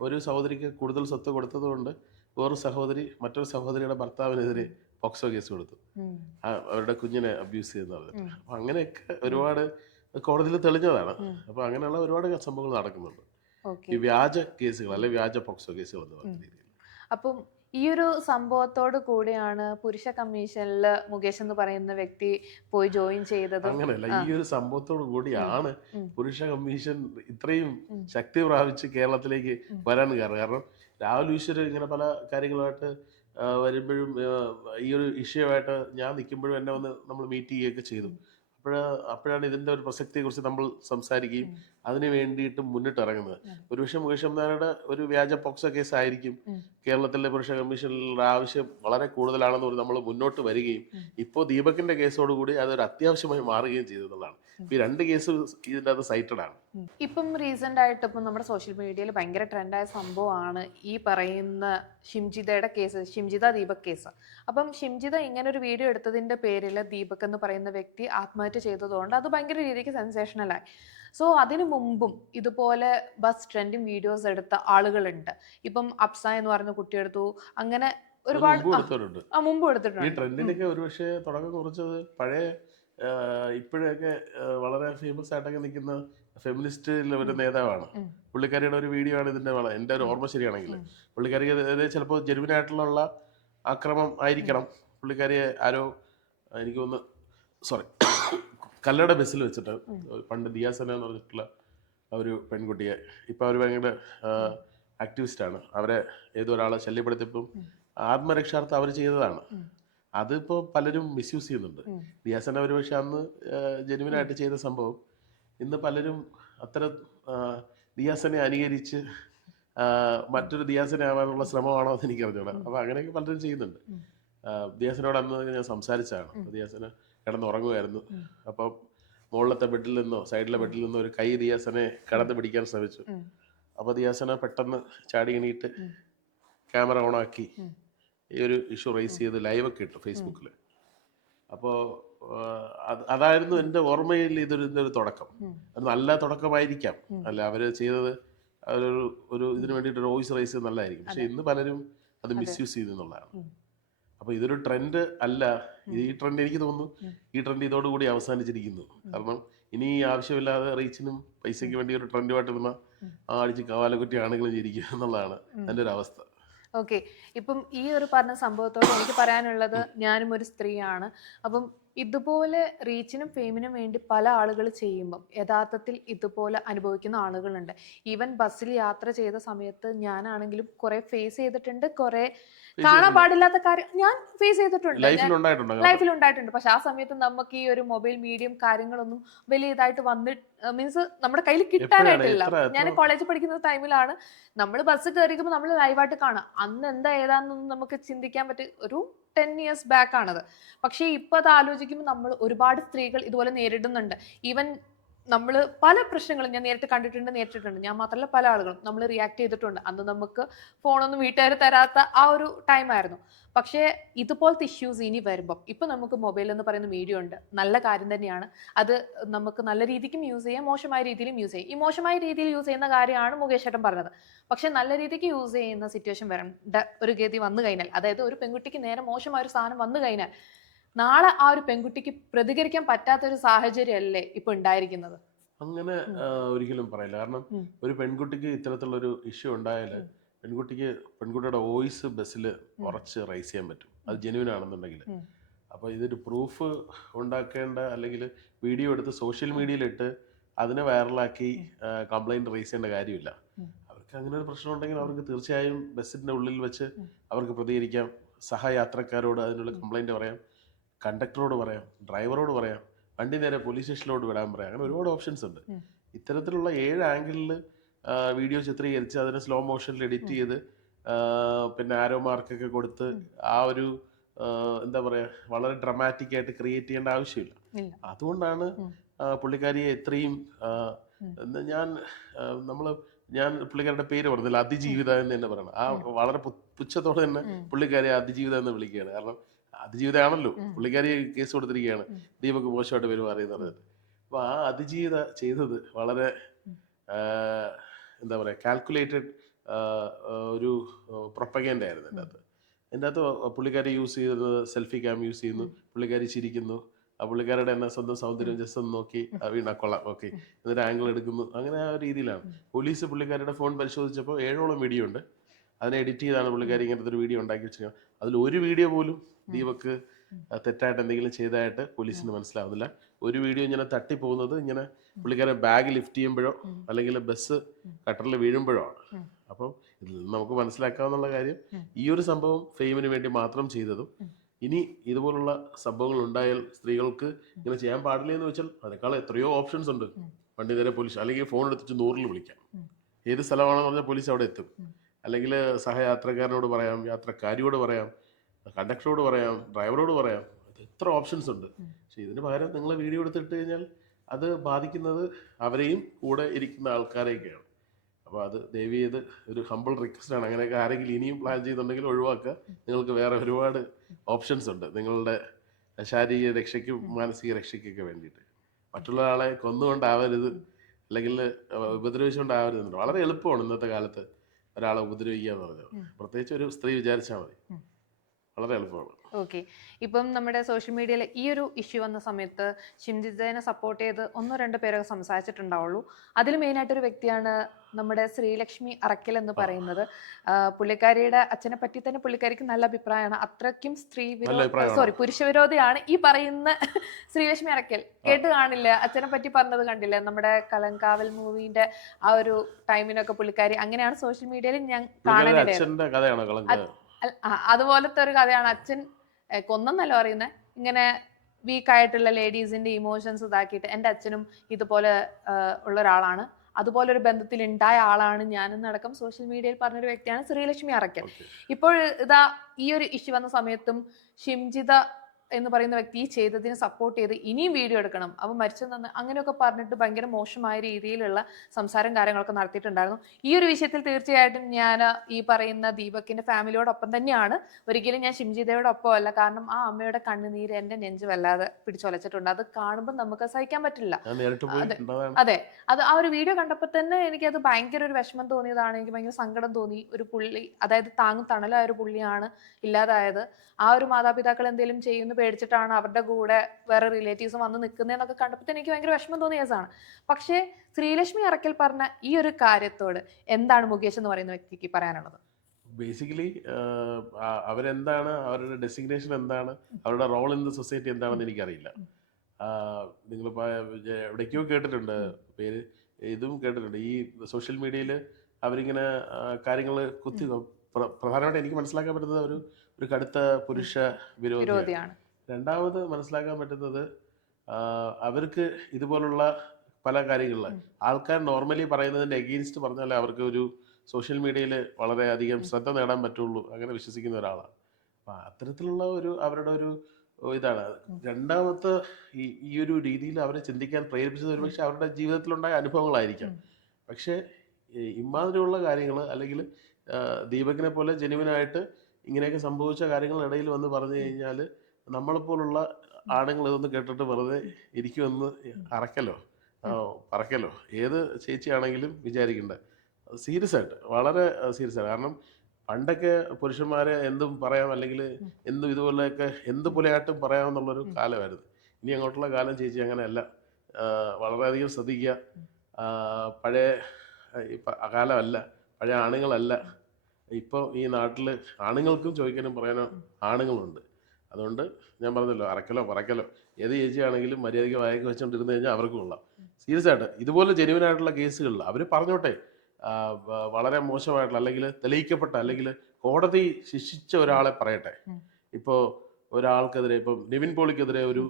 ഒരു സഹോദരിക്ക് കൂടുതൽ സ്വത്ത് കൊടുത്തത് കൊണ്ട് വേറൊരു സഹോദരി മറ്റൊരു സഹോദരിയുടെ ഭർത്താവിനെതിരെ പോക്സോ കേസ് കൊടുത്തു, അവരുടെ കുഞ്ഞിനെ അബ്യൂസ് ചെയ്യുന്ന പറഞ്ഞിട്ട്. അപ്പൊ അങ്ങനെയൊക്കെ ഒരുപാട് കോടതിയിൽ തെളിഞ്ഞതാണ്. അപ്പൊ അങ്ങനെയുള്ള ഒരുപാട് സംഭവങ്ങൾ നടക്കുന്നുണ്ട്, ഈ വ്യാജ കേസുകൾ അല്ലെ വ്യാജ പോക്സോ കേസുകൾ എന്ന് പറഞ്ഞ രീതിയിൽ. അപ്പം ഈ ഒരു സംഭവത്തോട് കൂടിയാണ് പുരുഷ കമ്മീഷനിൽ മുകേഷ് എന്ന് പറയുന്ന വ്യക്തി പോയി ജോയിൻ ചെയ്തത്. അങ്ങനെയല്ല, ഈ ഒരു സംഭവത്തോട് കൂടിയാണ് പുരുഷ കമ്മീഷൻ ഇത്രയും ശക്തി പ്രാപിച്ച് കേരളത്തിലേക്ക് വരാൻ കാരണം. രാഹുൽ ഈശ്വർ ഇങ്ങനെ പല കാര്യങ്ങളുമായിട്ട് വരുമ്പോഴും ഈ ഒരു ഇഷ്യൂമായിട്ട് ഞാൻ നിൽക്കുമ്പോഴും എന്നെ വന്ന് നമ്മൾ മീറ്റ് ചെയ്യുകയൊക്കെ ചെയ്തു. അപ്പോഴാണ് ഇതിന്റെ ഒരു പ്രസക്തിയെക്കുറിച്ച് നമ്മൾ സംസാരിക്കുകയും അതിന് വേണ്ടിയിട്ട് മുന്നിട്ടിറങ്ങുന്നത്. ഒരുപക്ഷെ മുകേഷ് അംബാനിയുടെ ഒരു വ്യാജ പോക്സോ കേസ് ആയിരിക്കും കേരളത്തിലെ പുരുഷ കമ്മീഷനിലുള്ള ആവശ്യം വളരെ കൂടുതലാണെന്ന് നമ്മൾ മുന്നോട്ട് വരികയും ഇപ്പോൾ ദീപകിന്റെ കേസോടുകൂടി അതൊരു അത്യാവശ്യമായി മാറുകയും ചെയ്തതാണ്. ഈ 2 കേസ് ഇതിൻ്റെ അകത്ത് സൈറ്റഡ് ആണ്. ഇപ്പം റീസെന്റ് ആയിട്ട് ഇപ്പം നമ്മുടെ സോഷ്യൽ മീഡിയയിൽ ഭയങ്കര ട്രെൻഡായ സംഭവമാണ് ഈ പറയുന്ന ഷിംജിതയുടെ കേസ്, ഷിംജിത ദീപക് കേസ്. അപ്പം ഷിംജിത ഇങ്ങനെ ഒരു വീഡിയോ എടുത്തതിന്റെ പേരിൽ ദീപക് എന്ന് പറയുന്ന വ്യക്തി ആത്മഹത്യ ചെയ്തതുകൊണ്ട് അത് ഭയങ്കര രീതിക്ക് സെൻസേഷണലായി. സോ അതിനു മുമ്പും ഇതുപോലെ ബസ് ട്രെൻഡിങ് വീഡിയോസ് എടുത്ത ആളുകളുണ്ട്. ഇപ്പം അപ്സ എന്ന് പറഞ്ഞ കുട്ടി എടുത്തു, അങ്ങനെ ഒരുപാട് മുമ്പ് ഈ എടുത്തിട്ടുണ്ട്. ട്രെൻഡിനൊക്കെ ഒരുപക്ഷെ തുടക്കം കുറിച്ചത് പഴയ ഇപ്പോഴൊക്കെ വളരെ ഫേമസ് ആയിട്ടൊക്കെ നിൽക്കുന്ന ഫെമിനിസ്റ്റ് ഒരു നേതാവാണ്. പുള്ളിക്കാരിയുടെ ഒരു വീഡിയോ ആണ് ഇതിന്റെ എൻ്റെ ഒരു ഓർമ്മ ശരിയാണെങ്കിൽ. പുള്ളിക്കാരിക്ക് ചിലപ്പോൾ ജെനുവിനായിട്ടുള്ള ആക്രമം ആയിരിക്കണം. പുള്ളിക്കാരിയെ ആരോ എനിക്ക് തോന്നുന്നു കല്ലട ബസ്സിൽ വെച്ചിട്ട് പണ്ട് ദിയാസന എന്ന് പറഞ്ഞിട്ടുള്ള ഒരു പെൺകുട്ടിയെ, ഇപ്പം അവർ ഭയങ്കര ആക്ടിവിസ്റ്റാണ്, അവരെ ഏതോ ഒരാളെ ശല്യപ്പെടുത്തിയപ്പം ആത്മരക്ഷാർത്ഥം അവർ ചെയ്തതാണ്. അതിപ്പോ പലരും മിസ്യൂസ് ചെയ്യുന്നുണ്ട്. ദിയാസന ഒരു പക്ഷെ അന്ന് ജെനുവിനായിട്ട് ചെയ്ത സംഭവം ഇന്ന് പലരും അത്തരം ദിയാസനെ അനുകരിച്ച് മറ്റൊരു ദിയാസന ആവാനുള്ള ശ്രമമാണോ എന്ന് എനിക്ക് അറിഞ്ഞോളാം. അപ്പൊ അങ്ങനെയൊക്കെ പലരും ചെയ്യുന്നുണ്ട്. ദിയാസനോട് അന്ന് ഞാൻ സംസാരിച്ചതാണ്. ദിയാസന കിടന്നുറങ്ങുമായിരുന്നു. അപ്പം മുകളിലത്തെ ബെഡിൽ നിന്നോ സൈഡിലെ ബെഡിൽ നിന്നോ ഒരു കൈ ദിയാസനെ കിടന്ന് പിടിക്കാൻ ശ്രമിച്ചു. അപ്പൊ ദിയാസന പെട്ടെന്ന് ചാടി എണീറ്റ് ക്യാമറ ഓണാക്കി ഈ ഒരു ഇഷ്യൂ റേസ് ചെയ്ത് ലൈവൊക്കെ ഇട്ടു ഫേസ്ബുക്കിൽ. അപ്പോൾ അതായിരുന്നു എൻ്റെ ഓർമ്മയിൽ ഇതൊരു തുടക്കം. അത് നല്ല തുടക്കമായിരിക്കാം, അല്ല അവര് ചെയ്തത് ഒരു ഇതിനു വേണ്ടിയിട്ട് ഒരു വോയിസ് റേസ് നല്ലതായിരിക്കും. പക്ഷെ ഇന്ന് പലരും അത് മിസ്യൂസ് ചെയ്തെന്നുള്ളതാണ്. അപ്പൊ ഇതൊരു ട്രെൻഡ് അല്ല. ഈ ട്രെൻഡ് എനിക്ക് തോന്നുന്നു ഈ ട്രെൻഡ് ഇതോടുകൂടി അവസാനിച്ചിരിക്കുന്നു. കാരണം ഇനി ആവശ്യമില്ലാതെ റീച്ചിനും പൈസയ്ക്ക് വേണ്ടി ഒരു ട്രെൻഡുമായിട്ട് ഇരുന്ന അടിച്ച് കാവാലക്കുറ്റി ആണെങ്കിലും ചിരിക്കുക എന്നുള്ളതാണ് എൻ്റെ ഒരു അവസ്ഥ. ഓക്കെ, ഇപ്പം ഈ ഒരു പറഞ്ഞ സംഭവത്തോട് എനിക്ക് പറയാനുള്ളത്, ഞാനും ഒരു സ്ത്രീയാണ്. അപ്പം ഇതുപോലെ റീച്ചിനും ഫെയിമിനും വേണ്ടി പല ആളുകൾ ചെയ്യുമ്പം യഥാർത്ഥത്തിൽ ഇതുപോലെ അനുഭവിക്കുന്ന ആളുകളുണ്ട്. ഈവൻ ബസ്സിൽ യാത്ര ചെയ്ത സമയത്ത് ഞാനാണെങ്കിലും കുറെ ഫേസ് ചെയ്തിട്ടുണ്ട്, കുറെ കാണാൻ പാടില്ലാത്ത കാര്യം ഞാൻ ഫേസ് ചെയ്തിട്ടുണ്ട്, ലൈഫിൽ ഉണ്ടായിട്ടുണ്ട്. പക്ഷെ ആ സമയത്ത് നമുക്ക് ഈ ഒരു മൊബൈൽ മീഡിയം കാര്യങ്ങളൊന്നും വലിയ ഇതായിട്ട് മീൻസ് നമ്മുടെ കയ്യിൽ കിട്ടാനായിട്ടില്ല. ഞാൻ കോളേജിൽ പഠിക്കുന്ന ടൈമിലാണ് നമ്മൾ ബസ് കയറിക്കുമ്പോൾ നമ്മൾ ലൈവായിട്ട് കാണാം. അന്ന് എന്താ ഏതാണെന്നൊന്നും നമുക്ക് ചിന്തിക്കാൻ പറ്റും. ഒരു 10 years ബാക്ക് ആണത്. പക്ഷെ ഇപ്പൊ അത് ആലോചിക്കുമ്പോൾ നമ്മൾ ഒരുപാട് സ്ത്രീകൾ ഇതുപോലെ നേരിടുന്നുണ്ട്. ഈവൻ നമ്മൾ പല പ്രശ്നങ്ങളും ഞാൻ നേരിട്ടിട്ടുണ്ട്. ഞാൻ മാത്രമല്ല, പല ആളുകളും നമ്മൾ റിയാക്ട് ചെയ്തിട്ടുണ്ട്. അന്ന് നമുക്ക് ഫോണൊന്നും വീട്ടുകാർ തരാത്ത ആ ഒരു ടൈം ആയിരുന്നു. പക്ഷേ ഇതുപോലത്തെ ഇഷ്യൂസ് ഇനി വരുമ്പം ഇപ്പൊ നമുക്ക് മൊബൈൽ എന്ന് പറയുന്ന മീഡിയ ഉണ്ട്, നല്ല കാര്യം തന്നെയാണ്. അത് നമുക്ക് നല്ല രീതിക്കും യൂസ് ചെയ്യാം, മോശമായ രീതിയിലും യൂസ് ചെയ്യാം. ഈ മോശമായ രീതിയിൽ യൂസ് ചെയ്യുന്ന കാര്യമാണ് മുകേഷ് ഏട്ടൻ പറഞ്ഞത്. പക്ഷെ നല്ല രീതിക്ക് യൂസ് ചെയ്യുന്ന സിറ്റുവേഷൻ വരേണ്ട ഒരു ഗതി വന്നു കഴിഞ്ഞാൽ, അതായത് ഒരു പെൺകുട്ടിക്ക് നേരെ മോശമായ ഒരു സാധനം വന്നു കഴിഞ്ഞാൽ നാളെ ആ ഒരു പെൺകുട്ടിക്ക് പ്രതികരിക്കാൻ പറ്റാത്ത ഒരു സാഹചര്യമല്ലേ ഇപ്പൊ ഉണ്ടായിരിക്കുന്നത്? അങ്ങനെ ഒരിക്കലും പറയില്ല. കാരണം ഒരു പെൺകുട്ടിക്ക് ഇത്തരത്തിലുള്ള ഒരു ഇഷ്യൂ ഉണ്ടായാൽ പെൺകുട്ടിയുടെ വോയിസ് ബസ്സിൽ ഉറച്ച് റൈസ് ചെയ്യാൻ പറ്റും, അത് ജെന്യുവൻ ആണെന്നുണ്ടെങ്കിൽ. അപ്പോൾ ഇതൊരു പ്രൂഫ് ഉണ്ടാക്കേണ്ട, അല്ലെങ്കിൽ വീഡിയോ എടുത്ത് സോഷ്യൽ മീഡിയയിലിട്ട് അതിനെ വൈറലാക്കി കംപ്ലൈന്റ് റൈസ് ചെയ്യേണ്ട കാര്യമില്ല. അവർക്ക് അങ്ങനെ ഒരു പ്രശ്നം ഉണ്ടെങ്കിൽ അവർക്ക് തീർച്ചയായും ബസ്സിന്റെ ഉള്ളിൽ വെച്ച് അവർക്ക് പ്രതികരിക്കാം. സഹയാത്രക്കാരോട് അതിനുള്ള കംപ്ലൈന്റ് പറയാം, കണ്ടക്ടറോട് പറയാം, ഡ്രൈവറോട് പറയാം, വണ്ടി നേരെ പോലീസ് സ്റ്റേഷനിലോട്ട് വിടാൻ പറയാം. അങ്ങനെ ഒരുപാട് ഓപ്ഷൻസ് ഉണ്ട്. ഇത്തരത്തിലുള്ള 7 ആംഗിളിൽ വീഡിയോ ചിത്രീകരിച്ച് അതിനെ സ്ലോ മോഷനിൽ എഡിറ്റ് ചെയ്ത് പിന്നെ ആരോ മാർക്കൊക്കെ കൊടുത്ത് ആ ഒരു എന്താ പറയാ വളരെ ഡ്രമാറ്റിക് ആയിട്ട് ക്രിയേറ്റ് ചെയ്യേണ്ട ആവശ്യമില്ല. അതുകൊണ്ടാണ് പുള്ളിക്കാരിയെ എത്രയും ഞാൻ പുള്ളിക്കാരുടെ പേര് പറഞ്ഞില്ല, അതിജീവിത എന്ന് തന്നെ പറയണം. ആ വളരെ പുച്ഛത്തോടെ തന്നെ പുള്ളിക്കാരിയെ അതിജീവിത എന്ന് വിളിക്കുകയാണ്. കാരണം അതിജീവിതയാണല്ലോ പുള്ളിക്കാരി കേസ് കൊടുത്തിരിക്കുകയാണ് ദീപക് മോശമായിട്ട് പെരുമാറിയെന്ന് പറഞ്ഞിട്ട്. അപ്പൊ ആ അതിജീവിത ചെയ്തത് വളരെ എന്താ പറയാ കാൽക്കുലേറ്റഡ് ഒരു പ്രൊപ്പഗൻഡ ആയിരുന്നു എൻ്റെ അകത്ത്. പുള്ളിക്കാരി യൂസ് ചെയ്യുന്നത് സെൽഫി ക്യാം യൂസ് ചെയ്യുന്നു, പുള്ളിക്കാരി ചിരിക്കുന്നു, ആ പുള്ളിക്കാരുടെ തന്നെ സ്വന്തം സൗന്ദര്യം ജസ്റ്റ് ഒന്ന് നോക്കി വീണ കൊള്ളാം ഓക്കെ എന്നിട്ട് ആംഗിൾ എടുക്കുന്നു. അങ്ങനെ ആ രീതിയിലാണ്. പോലീസ് പുള്ളിക്കാരുടെ ഫോൺ പരിശോധിച്ചപ്പോൾ 7ഓളം വീഡിയോ ഉണ്ട്. അതിനെ എഡിറ്റ് ചെയ്താണ് പുള്ളിക്കാരി ഇങ്ങനത്തെ ഒരു വീഡിയോ ഉണ്ടാക്കി വെച്ചിരിക്കുന്നത്. അതിൽ ഒരു വീഡിയോ പോലും ദീപക് തെറ്റായിട്ട് എന്തെങ്കിലും ചെയ്തതായിട്ട് പോലീസിന് മനസ്സിലാവുന്നില്ല. ഒരു വീഡിയോ ഇങ്ങനെ തട്ടിപ്പോകുന്നത് ഇങ്ങനെ പുള്ളിക്കാരെ ബാഗ് ലിഫ്റ്റ് ചെയ്യുമ്പോഴോ അല്ലെങ്കിൽ ബസ് കട്ടറിൽ വീഴുമ്പോഴോ ആണ്. അപ്പം ഇതിൽ നിന്ന് നമുക്ക് മനസ്സിലാക്കാവുന്ന കാര്യം ഈ ഒരു സംഭവം ഫെയിമിന് വേണ്ടി മാത്രം ചെയ്തതും, ഇനി ഇതുപോലുള്ള സംഭവങ്ങൾ ഉണ്ടായാൽ സ്ത്രീകൾക്ക് ഇങ്ങനെ ചെയ്യാൻ പാടില്ല എന്ന് വെച്ചാൽ അതിനേക്കാൾ എത്രയോ ഓപ്ഷൻസ് ഉണ്ട്. വണ്ടി നേരെ പോലീസ്, അല്ലെങ്കിൽ ഫോൺ എടുത്തിട്ട് 100-ൽ വിളിക്കാം. ഏത് സ്ഥലമാണെന്ന് പറഞ്ഞാൽ പോലീസ് അവിടെ എത്തും. അല്ലെങ്കിൽ സഹയാത്രക്കാരനോട് പറയാം, യാത്രക്കാരിയോട് പറയാം, കണ്ടക്ടറോട് പറയാം, ഡ്രൈവറോട് പറയാം. എത്ര ഓപ്ഷൻസ് ഉണ്ട്. പക്ഷെ ഇതിന് പകരം നിങ്ങൾ വീഡിയോ എടുത്തിട്ട് കഴിഞ്ഞാൽ അത് ബാധിക്കുന്നത് അവരെയും കൂടെ ഇരിക്കുന്ന ആൾക്കാരെയൊക്കെയാണ്. അപ്പോൾ അത് ദയവ് ചെയ്ത് ഒരു ഹമ്പിൾ റിക്വസ്റ്റ് ആണ്. അങ്ങനെയൊക്കെ ആരെങ്കിലും ഇനിയും പ്ലാൻ ചെയ്യുന്നുണ്ടെങ്കിൽ ഒഴിവാക്കുക. നിങ്ങൾക്ക് വേറെ ഒരുപാട് ഓപ്ഷൻസ് ഉണ്ട് നിങ്ങളുടെ ശാരീരിക രക്ഷയ്ക്കും മാനസിക രക്ഷയ്ക്കൊക്കെ വേണ്ടിയിട്ട്. മറ്റുള്ള ആളെ കൊന്നുകൊണ്ടാവരുത്, അല്ലെങ്കിൽ ഉപദ്രവിച്ചുകൊണ്ടാവരുത്. വളരെ എളുപ്പമാണ് ഇന്നത്തെ കാലത്ത് ഒരാളെ ഉപദ്രവിക്കുക എന്ന് പറഞ്ഞത്. പ്രത്യേകിച്ച് ഒരു സ്ത്രീ വിചാരിച്ചാൽ മതി, വളരെ എളുപ്പമാണ്. ഓക്കെ. ഇപ്പം നമ്മുടെ സോഷ്യൽ മീഡിയയിൽ ഈ ഒരു ഇഷ്യൂ വന്ന സമയത്ത് ഷിംജിതനെ സപ്പോർട്ട് ചെയ്ത് 1-2 പേരൊക്കെ സംസാരിച്ചിട്ടുണ്ടാവുള്ളൂ. അതിൽ മെയിനായിട്ടൊരു വ്യക്തിയാണ് നമ്മുടെ ശ്രീലക്ഷ്മി അറക്കൽ എന്ന് പറയുന്നത്. പുള്ളിക്കാരിയുടെ അച്ഛനെ പറ്റി തന്നെ പുള്ളിക്കാരിക്ക് നല്ല അഭിപ്രായമാണ്. അത്രയ്ക്കും പുരുഷ വിരോധിയാണ് ഈ പറയുന്ന ശ്രീലക്ഷ്മി അറക്കൽ. കേട്ട് കാണില്ല, അച്ഛനെ പറ്റി പറഞ്ഞത് കണ്ടില്ല, നമ്മുടെ കലങ്കാവൽ മൂവിന്റെ ആ ഒരു ടൈമിനൊക്കെ പുള്ളിക്കാരി അങ്ങനെയാണ് സോഷ്യൽ മീഡിയയിൽ ഞാൻ കാണാനിടയായത്. അതുപോലത്തെ ഒരു കഥയാണ്. അച്ഛൻ കൊന്നല്ല പറയുന്നത്, ഇങ്ങനെ വീക്കായിട്ടുള്ള ലേഡീസിന്റെ ഇമോഷൻസ് ഇതാക്കിയിട്ട് എൻ്റെ അച്ഛനും ഇതുപോലെ ഉള്ള ഒരാളാണ്, അതുപോലെ ഒരു ബന്ധത്തിൽ ഉണ്ടായ ആളാണ് ഞാനെന്നടക്കം സോഷ്യൽ മീഡിയയിൽ പറഞ്ഞൊരു വ്യക്തിയാണ് ശ്രീലക്ഷ്മി അറക്കൽ. ഇപ്പോൾ ഇതാ ഈ ഒരു ഇഷ്യൂ വന്ന സമയത്തും ഷിംജിത എന്ന് പറയുന്ന വ്യക്തി ചെയ്തതിന് സപ്പോർട്ട് ചെയ്ത് ഇനിയും വീഡിയോ എടുക്കണം, അവൻ മരിച്ചെന്ന് അങ്ങനെയൊക്കെ പറഞ്ഞിട്ട് ഭയങ്കര മോശമായ രീതിയിലുള്ള സംസാരം കാര്യങ്ങളൊക്കെ നടത്തിയിട്ടുണ്ടായിരുന്നു. ഈ ഒരു വിഷയത്തിൽ തീർച്ചയായിട്ടും ഞാൻ ഈ പറയുന്ന ദീപകിന്റെ ഫാമിലിയോടൊപ്പം തന്നെയാണ്. ഒരിക്കലും ഞാൻ ഷിംജിതയോടൊപ്പം അല്ല. കാരണം ആ അമ്മയുടെ കണ്ണുനീര് എന്റെ നെഞ്ച് വല്ലാതെ പിടിച്ചൊലച്ചിട്ടുണ്ട്. അത് കാണുമ്പോൾ നമുക്ക് സഹിക്കാൻ പറ്റില്ല. അതെ, അത് ആ ഒരു വീഡിയോ കണ്ടപ്പോൾ തന്നെ എനിക്കത് ഭയങ്കര ഒരു വിഷമം തോന്നിയതാണ്. എനിക്ക് ഭയങ്കര സങ്കടം തോന്നി. ഒരു പുള്ളി, അതായത് താങ്ങും തണലായ ഒരു പുള്ളിയാണ് ഇല്ലാതായത്. ആ ഒരു മാതാപിതാക്കൾ എന്തെങ്കിലും ചെയ്യുന്നു പേടിച്ചിട്ടാണ് അവരുടെ കൂടെ വേറെ റിലേറ്റീവ്സ് വന്ന് നിൽക്കുന്നതെന്നൊക്കെ കണ്ടപ്പോൾ എനിക്ക് ഭയങ്കര വിഷമം തോന്നിയ കേസാണ്. പക്ഷേ ശ്രീലക്ഷ്മി അറക്കൽ പറഞ്ഞ ഈ ഒരു കാര്യത്തോട് എന്താണ് മുകേഷ് എന്ന് പറയുന്ന വ്യക്തിക്ക് പറയാനുള്ളത്? ബേസിക്കലി അവരെന്താണ്, അവരുടെ ഡെസിഗ്നേഷൻ എന്താണ്, അവരുടെ റോൾ ഇൻ ദ സൊസൈറ്റി എന്താണെന്ന് എനിക്കറിയില്ല. നിങ്ങളിപ്പോൾ എവിടേക്കോ കേട്ടിട്ടുണ്ട് പേര്, ഇതും കേട്ടിട്ടുണ്ട്. ഈ സോഷ്യൽ മീഡിയയിൽ അവരിങ്ങനെ കാര്യങ്ങൾ പ്രധാനമായിട്ട് എനിക്ക് മനസ്സിലാക്കാൻ പറ്റുന്നത് ഒരു കടുത്ത പുരുഷ വിരോധിയാണ്. രണ്ടാമത് മനസ്സിലാക്കാൻ പറ്റുന്നത് അവർക്ക് ഇതുപോലുള്ള പല കാര്യങ്ങളിൽ ആൾക്കാർ നോർമലി പറയുന്നതിൻ്റെ എഗെയിൻസ്റ്റ് പറഞ്ഞാലേ അവർക്ക് ഒരു സോഷ്യൽ മീഡിയയിൽ വളരെയധികം ശ്രദ്ധ നേടാൻ പറ്റുള്ളൂ, അങ്ങനെ വിശ്വസിക്കുന്ന ഒരാളാണ്. അപ്പം അത്തരത്തിലുള്ള അവരുടെ ഒരു ഇതാണ്. രണ്ടാമത്തെ ഈ ഒരു രീതിയിൽ അവരെ ചിന്തിക്കാൻ പ്രേരിപ്പിച്ചത് ഒരുപക്ഷെ അവരുടെ ജീവിതത്തിലുണ്ടായ അനുഭവങ്ങളായിരിക്കാം. പക്ഷേ ഇമാതിരിയുള്ള കാര്യങ്ങൾ, അല്ലെങ്കിൽ ദീപകിനെ പോലെ ജെന്യുവനായിട്ട് ഇങ്ങനെയൊക്കെ സംഭവിച്ച കാര്യങ്ങളിടയിൽ വന്ന് പറഞ്ഞു കഴിഞ്ഞാൽ നമ്മളെപ്പോലുള്ള ആണുങ്ങൾ ഇതൊന്ന് കേട്ടിട്ട് വെറുതെ ഇരിക്കുമെന്ന് പറക്കലോ ഏത് ചേച്ചിയാണെങ്കിലും വിചാരിക്കണ്ട. സീരിയസ് ആയിട്ട്, വളരെ സീരിയസ് ആയിട്ട്. കാരണം പണ്ടൊക്കെ പുരുഷന്മാരെ എന്തും പറയാം, അല്ലെങ്കിൽ എന്തും ഇതുപോലെയൊക്കെ എന്ത് പുലയായിട്ടും പറയാമെന്നുള്ളൊരു കാലമായിരുന്നു. ഇനി അങ്ങോട്ടുള്ള കാലം ചേച്ചി അങ്ങനെയല്ല. വളരെയധികം ശ്രദ്ധിക്കുക. പഴയ കാലമല്ല, പഴയ ആണുങ്ങളല്ല. ഇപ്പോൾ ഈ നാട്ടിൽ ആണുങ്ങൾക്കും ചോദിക്കാനും പറയാനും ആണുങ്ങളുണ്ട്. അതുകൊണ്ട് ഞാൻ പറഞ്ഞല്ലോ, അറക്കലോ പറക്കലോ ഏത് ചേച്ചിയാണെങ്കിലും മര്യാദയ്ക്ക് വായൊക്കെ വെച്ചുകൊണ്ടിരുന്ന് കഴിഞ്ഞാൽ അവർക്കും കൊള്ളാം. സീരിയസ് ആയിട്ട് ഇതുപോലെ ജെന്യുവനായിട്ടുള്ള കേസുകളിൽ അവർ പറഞ്ഞോട്ടെ. വളരെ മോശമായിട്ടുള്ള, അല്ലെങ്കിൽ തെളിയിക്കപ്പെട്ട, അല്ലെങ്കിൽ കോടതി ശിക്ഷിച്ച ഒരാളെ പറയട്ടെ. ഇപ്പോൾ ഒരാൾക്കെതിരെ, ഇപ്പം നിവിൻ പോളിക്കെതിരെ ഒരു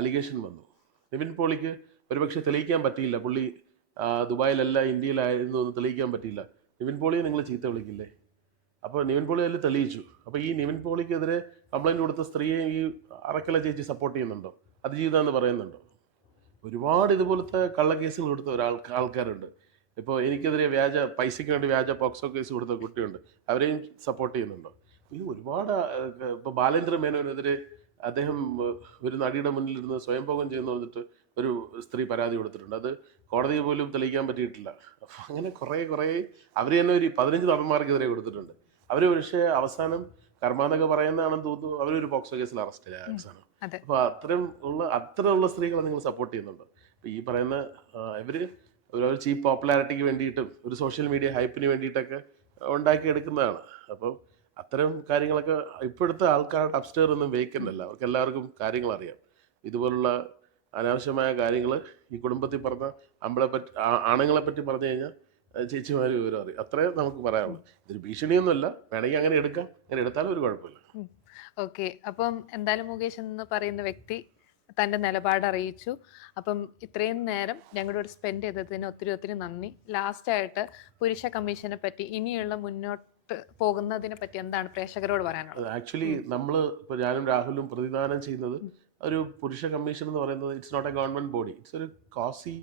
അലിഗേഷൻ വന്നു. നിവിൻ പോളിക്ക് ഒരുപക്ഷെ തെളിയിക്കാൻ പറ്റിയില്ല, പുള്ളി ദുബായിലല്ല ഇന്ത്യയിലായിരുന്നു എന്ന് തെളിയിക്കാൻ പറ്റിയില്ല. നിവിൻ പോളിയെ നിങ്ങൾ ചീത്ത വിളിക്കില്ലേ? അപ്പോൾ നിവിൻ പോളി അതിൽ തെളിയിച്ചു. അപ്പോൾ ഈ നിവിൻ പോളിക്കെതിരെ കംപ്ലൈൻറ്റ് കൊടുത്ത സ്ത്രീയെ ഈ അറക്കല ചേച്ചി സപ്പോർട്ട് ചെയ്യുന്നുണ്ടോ? അതിജീവിതാന്ന് പറയുന്നുണ്ടോ? ഒരുപാട് ഇതുപോലത്തെ കള്ളക്കേസുകൾ കൊടുത്ത ആൾക്കാരുണ്ട്. ഇപ്പോൾ എനിക്കെതിരെ പൈസയ്ക്ക് വേണ്ടി വ്യാജ പോക്സോ കേസ് കൊടുത്ത കുട്ടിയുണ്ട്, അവരെയും സപ്പോർട്ട് ചെയ്യുന്നുണ്ടോ? ഈ ഒരുപാട്. ഇപ്പോൾ ബാലേന്ദ്ര മേനോനെതിരെ അദ്ദേഹം ഒരു നടിയുടെ മുന്നിലിരുന്ന് സ്വയംഭോഗം ചെയ്യുന്നു പറഞ്ഞിട്ട് ഒരു സ്ത്രീ പരാതി കൊടുത്തിട്ടുണ്ട്. അത് കോടതിയെ പോലും തെളിയിക്കാൻ പറ്റിയിട്ടില്ല. അപ്പം അങ്ങനെ കുറേ അവർ തന്നെ ഒരു 15 നടന്മാർക്കെതിരെ കൊടുത്തിട്ടുണ്ട്. അവർ പക്ഷേ അവസാനം കർമാന്നൊക്കെ പറയുന്നതാണെന്ന് തോന്നുന്നു, അവരൊരു പോക്സോ കേസിൽ അറസ്റ്റ് ചെയ്യാൻ അവസാനം. അപ്പോൾ അത്തരമുള്ള സ്ത്രീകളെ നിങ്ങൾ സപ്പോർട്ട് ചെയ്യുന്നുണ്ടോ? അപ്പോൾ ഈ പറയുന്ന ഇവര് ഒരു ചീപ്പ് പോപ്പുലാരിറ്റിക്ക് വേണ്ടിയിട്ടും ഒരു സോഷ്യൽ മീഡിയ ഹൈപ്പിന് വേണ്ടിയിട്ടൊക്കെ ഉണ്ടാക്കിയെടുക്കുന്നതാണ്. അപ്പം അത്തരം കാര്യങ്ങളൊക്കെ ഇപ്പോഴത്തെ ആൾക്കാരുടെ അപ്സ്റ്റെയർ ഒന്നും വേക്കൻ്റ് അല്ല. അവർക്ക് എല്ലാവർക്കും കാര്യങ്ങൾ അറിയാം. ഇതുപോലുള്ള അനാവശ്യമായ കാര്യങ്ങൾ ഈ കുടുംബത്തിൽ പറഞ്ഞ ആണുങ്ങളെ പറ്റി പറഞ്ഞു കഴിഞ്ഞാൽ ചേച്ചിമാർ വിവരം അറിയും. അത്രേ നമുക്ക് പറയാനുള്ളൂ. ഇതൊരു ഭീഷണിയൊന്നുമല്ല, വേണമെങ്കിൽ അങ്ങനെ എടുക്കാം, അങ്ങനെ എടുത്താലും ഒരു കുഴപ്പമില്ല. ഓക്കെ. അപ്പം എന്തായാലും മുകേഷ് എന്ന് പറയുന്ന വ്യക്തി തൻ്റെ നിലപാട് അറിയിച്ചു. അപ്പം ഇത്രയും നേരം ഞങ്ങളോട് സ്പെൻഡ് ചെയ്തതിന് ഒത്തിരി നന്ദി. ലാസ്റ്റായിട്ട് പുരുഷ കമ്മീഷനെ പറ്റി, ഇനിയുള്ള മുന്നോട്ട് പോകുന്നതിനെ പറ്റി എന്താണ് പ്രേക്ഷകരോട് പറയാനുള്ളത്? ആക്ച്വലി നമ്മൾ ഇപ്പോൾ ഞാനും രാഹുലും പ്രതിദാനം ചെയ്യുന്നത് ഒരു പുരുഷ കമ്മീഷൻ എന്ന് പറയുന്നത് it's not a government body, it's ഒരു കോസി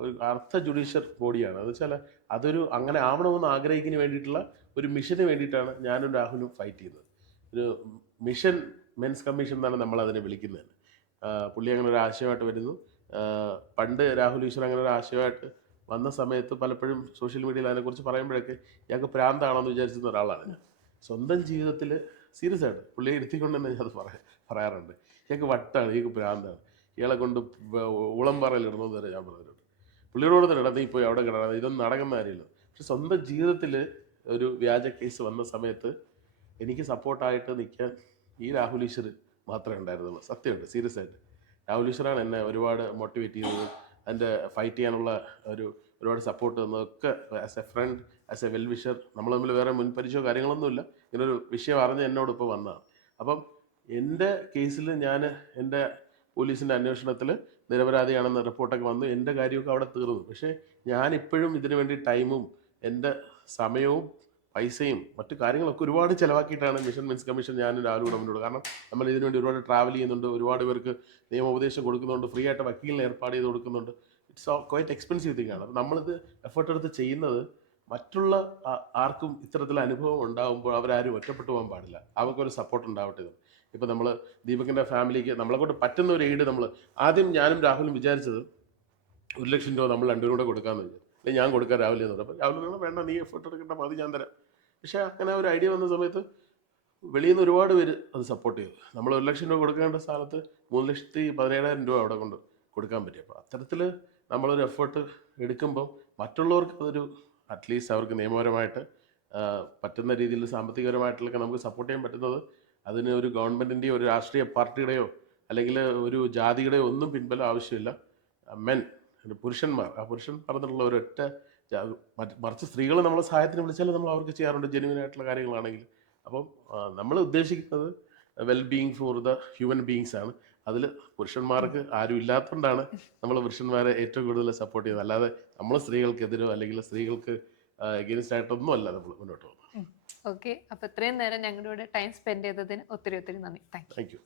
ഒരു അർദ്ധ ജുഡീഷ്യൽ ബോഡിയാണ്. അത് വെച്ചാൽ അതൊരു അങ്ങനെ ആവണമെന്ന് ആഗ്രഹിക്കുന്നതിന് വേണ്ടിയിട്ടുള്ള ഒരു മിഷന് വേണ്ടിയിട്ടാണ് ഞാനും രാഹുലും ഫൈറ്റ് ചെയ്യുന്നത്. ഒരു മിഷൻ മെൻസ് കമ്മീഷൻ എന്നാണ് നമ്മൾ അതിനെ വിളിക്കുന്നത്. പുള്ളി അങ്ങനെ ഒരു ആശയമായിട്ട് വരുന്നു. പണ്ട് രാഹുൽ ഈശ്വർ അങ്ങനെ ഒരു ആശയമായിട്ട് വന്ന സമയത്ത് പലപ്പോഴും സോഷ്യൽ മീഡിയയിൽ അതിനെക്കുറിച്ച് പറയുമ്പോഴൊക്കെ ഇയാൾക്ക് പ്രാന്താണെന്ന് വിചാരിച്ചിരുന്ന ഒരാളാണ് ഞാൻ. സ്വന്തം ജീവിതത്തിൽ സീരിയസ് ആയിട്ട് പുള്ളിയെ ഇരുത്തിക്കൊണ്ട് തന്നെ ഞാൻ അത് പറയാറുണ്ട്. ഇയാൾക്ക് വട്ടാണ്, ഇയാൾക്ക് പ്രാന്താണ്, ഇയാളെ കൊണ്ട് ഉളം പറയലിടണമെന്ന് വരെ ഞാൻ പറഞ്ഞിട്ടുണ്ട്. പുള്ളിയോട് തന്നെ ഇടാ, നീ പോയി അവിടെ കിടണം, ഇതൊന്നും നടക്കുന്ന കാര്യമില്ല. പക്ഷെ സ്വന്തം ജീവിതത്തിൽ ഒരു വ്യാജ കേസ് വന്ന സമയത്ത് എനിക്ക് സപ്പോർട്ടായിട്ട് നിൽക്കാൻ ഈ രാഹുൽ ഈശ്വർ മാത്രമേ ഉണ്ടായിരുന്നുള്ളൂ. സത്യമുണ്ട്, സീരിയസ് ആയിട്ട്. രാഹുൽ ഈശ്വറാണ് എന്നെ ഒരുപാട് മോട്ടിവേറ്റ് ചെയ്തത്, അതിൻ്റെ ഫൈറ്റ് ചെയ്യാനുള്ള ഒരുപാട് സപ്പോർട്ട് തന്നതൊക്കെ. As a friend, as a well wisher, നമ്മൾ തമ്മിൽ വേറെ മുൻപരിചയോ കാര്യങ്ങളൊന്നുമില്ല. ഇങ്ങനൊരു വിഷയം അറിഞ്ഞ് എന്നോട് ഇപ്പോൾ വന്നതാണ്. അപ്പം എൻ്റെ കേസിൽ ഞാൻ എൻ്റെ പോലീസിൻ്റെ അന്വേഷണത്തിൽ നിരപരാധിയാണെന്ന റിപ്പോർട്ടൊക്കെ വന്നു, എൻ്റെ കാര്യമൊക്കെ അവിടെ തീർന്നു. പക്ഷേ ഞാനിപ്പോഴും ഇതിനു വേണ്ടി ടൈമും എൻ്റെ സമയവും പൈസയും മറ്റു കാര്യങ്ങളൊക്കെ ഒരുപാട് ചിലവാക്കിയിട്ടാണ് മിഷൻ മെൻസ് കമ്മീഷൻ ഞാനും രാഹുലും മുന്നോട്ട്. കാരണം നമ്മൾ ഇതിനു വേണ്ടി ഒരുപാട് ട്രാവൽ ചെയ്യുന്നുണ്ട്, ഒരുപാട് പേർക്ക് നിയമോപദേശം കൊടുക്കുന്നുണ്ട്, ഫ്രീ ആയിട്ട് വക്കീലിനെ ഏർപ്പാട് ചെയ്ത് കൊടുക്കുന്നുണ്ട്. ഇറ്റ്സ് ക്വൈറ്റ് എക്സ്പെൻസീവ് തിങ് ആണ്. അപ്പം നമ്മളിത് എഫേർട്ട് എടുത്ത് ചെയ്യുന്നത് മറ്റുള്ള ആർക്കും ഇത്തരത്തിൽ അനുഭവം ഉണ്ടാകുമ്പോൾ അവരാരും ഒറ്റപ്പെട്ടു പോകാൻ പാടില്ല, അവർക്കൊരു സപ്പോർട്ട് ഉണ്ടാവട്ടെ. ഇപ്പം നമ്മൾ ദീപകിൻ്റെ ഫാമിലിക്ക് നമ്മളെ കൊണ്ട് പറ്റുന്ന ഒരു എയ്ഡ്, നമ്മൾ ആദ്യം ഞാനും രാഹുലും വിചാരിച്ചത് 1,00,000 രൂപ നമ്മൾ രണ്ടുപേരും കൂടെ കൊടുക്കാമെന്ന് വിചാരിച്ചു. അല്ലെങ്കിൽ ഞാൻ കൊടുക്കാം രാവിലെ എന്ന് പറഞ്ഞു. അപ്പോൾ രാഹുൽ വേണ്ട, നീ എഫേർട്ട് എടുക്കേണ്ട, മതി, ഞാൻ തരാം. പക്ഷേ അങ്ങനെ ഒരു ഐഡിയ വന്ന സമയത്ത് വെളിയിൽ നിന്ന് ഒരുപാട് പേര് അത് സപ്പോർട്ട് ചെയ്തു. നമ്മൾ 1,00,000 രൂപ കൊടുക്കേണ്ട സ്ഥലത്ത് 3,17,000 രൂപ അവിടെ കൊണ്ട് കൊടുക്കാൻ പറ്റി. അപ്പോൾ അത്തരത്തിൽ നമ്മളൊരു എഫേർട്ട് എടുക്കുമ്പോൾ മറ്റുള്ളവർക്ക് അതൊരു അറ്റ്ലീസ്റ്റ് അവർക്ക് നിയമപരമായിട്ട് പറ്റുന്ന രീതിയിൽ സാമ്പത്തികപരമായിട്ടുള്ളൊക്കെ നമുക്ക് സപ്പോർട്ട് ചെയ്യാൻ പറ്റുന്നത്, അതിന് ഒരു ഗവൺമെൻറ്റിൻ്റെയോ ഒരു രാഷ്ട്രീയ പാർട്ടിയുടെയോ അല്ലെങ്കിൽ ഒരു ജാതിയുടെയോ ഒന്നും പിൻബലം ആവശ്യമില്ല. മെൻ, പുരുഷന്മാർ, ആ പുരുഷൻ പറഞ്ഞിട്ടുള്ള ഒരൊറ്റ മറിച്ച് സ്ത്രീകൾ നമ്മളെ സഹായത്തിന് വിളിച്ചാൽ നമ്മൾ അവർക്ക് ചെയ്യാറുണ്ട്, ജെന്യുവനായിട്ടുള്ള കാര്യങ്ങളാണെങ്കിൽ. അപ്പം നമ്മൾ ഉദ്ദേശിക്കുന്നത് well being for the human beings ആണ്. അതിൽ പുരുഷന്മാർക്ക് ആരും ഇല്ലാത്തതുകൊണ്ടാണ് നമ്മൾ പുരുഷന്മാരെ ഏറ്റവും കൂടുതൽ സപ്പോർട്ട് ചെയ്യുന്നത്. അല്ലാതെ നമ്മൾ സ്ത്രീകൾക്കെതിരോ അല്ലെങ്കിൽ സ്ത്രീകൾക്ക് എഗെയിൻസ്റ്റ് ആയിട്ടൊന്നും അല്ല നമ്മൾ മുന്നോട്ട് പോകുന്നത്. ഓക്കെ, അപ്പൊ ഇത്രയും നേരം ഞങ്ങളുടെ കൂടെ ടൈം സ്പെൻഡ് ചെയ്തതിന് ഒത്തിരി ഒത്തിരി നന്ദി. Thank you.